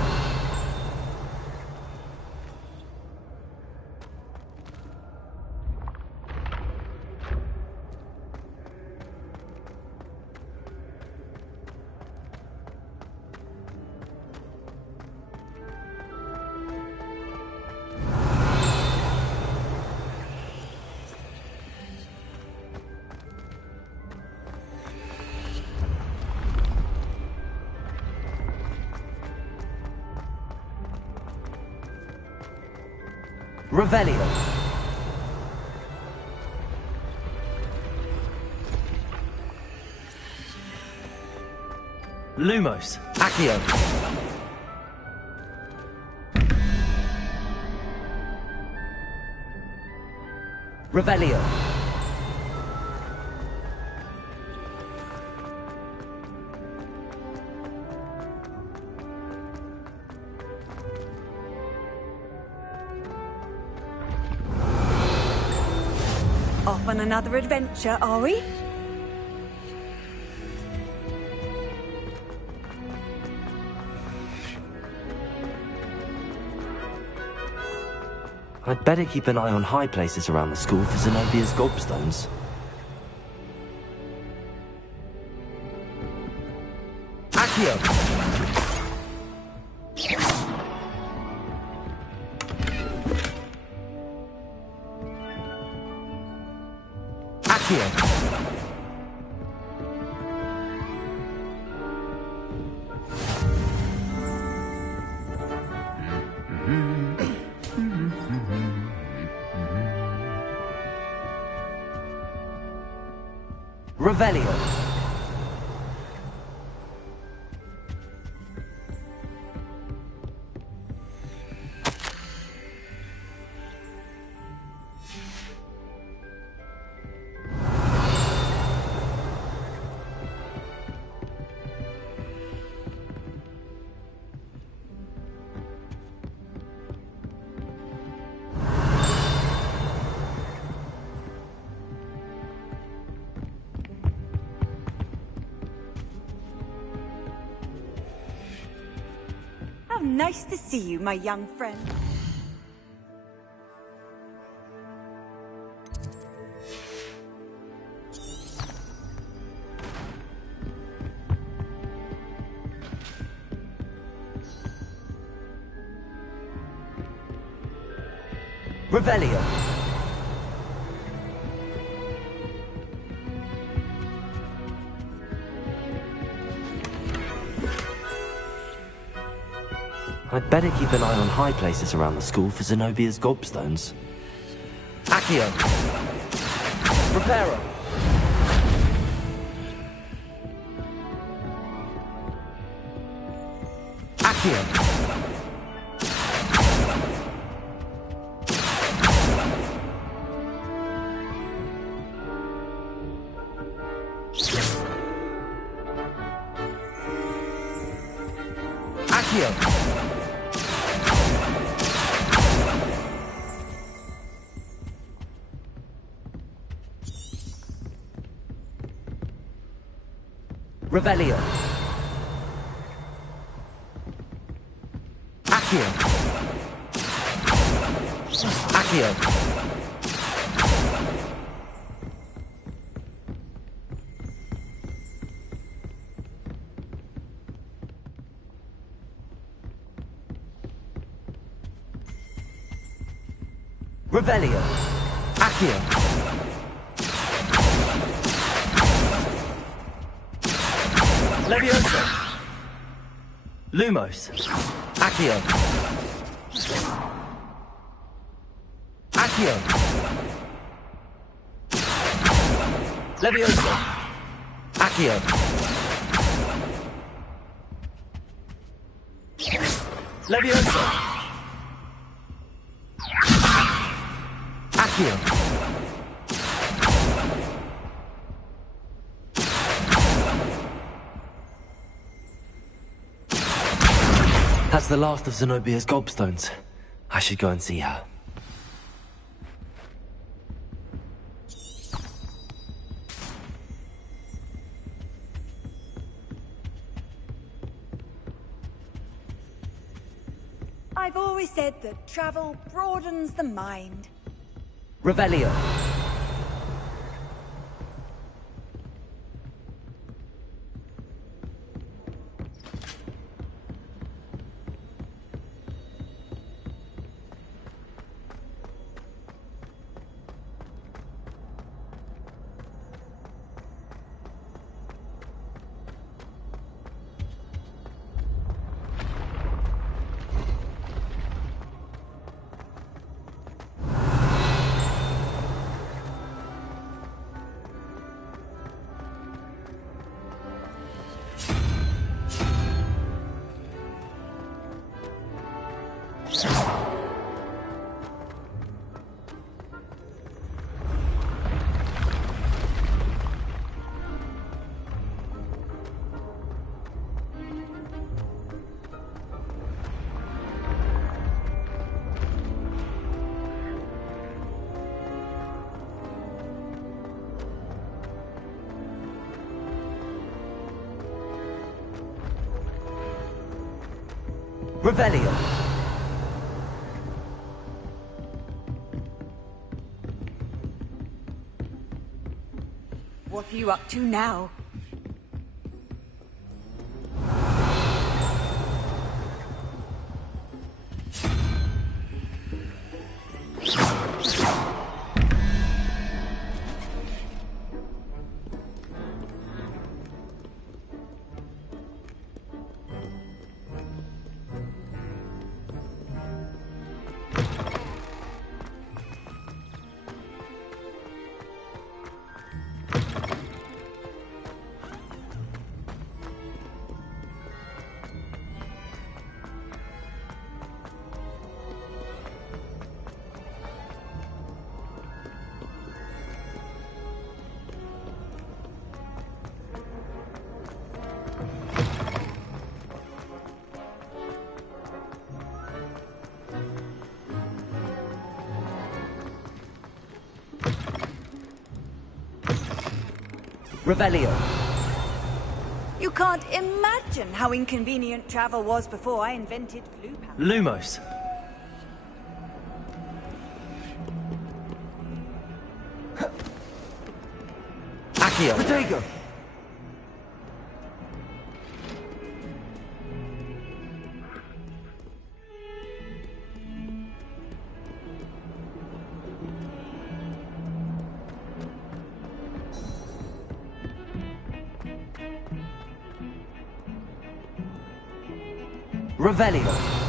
Revelio. Lumos. Accio. Revelio. Off on another adventure, are we? I'd better keep an eye on high places around the school for Zenobia's gobstones. Accio! Accio! Revelio. How nice to see you, my young friend. Revelio. I'd better keep an eye on high places around the school for Zenobia's gobstones. Accio! Reparo! Accio! Accio! Revelio. Accio. Accio. Revelio. Accio. Leviosa. Lumos. Accio. Accio. Leviosa. Accio. Leviosa. Accio. That's the last of Zenobia's gobstones. I should go and see her. I've always said that travel broadens the mind. Revelio. Revelio. What are you up to now? Revelio. You can't imagine how inconvenient travel was before I invented flu powder. Lumos. Accio. Protego. Revelio.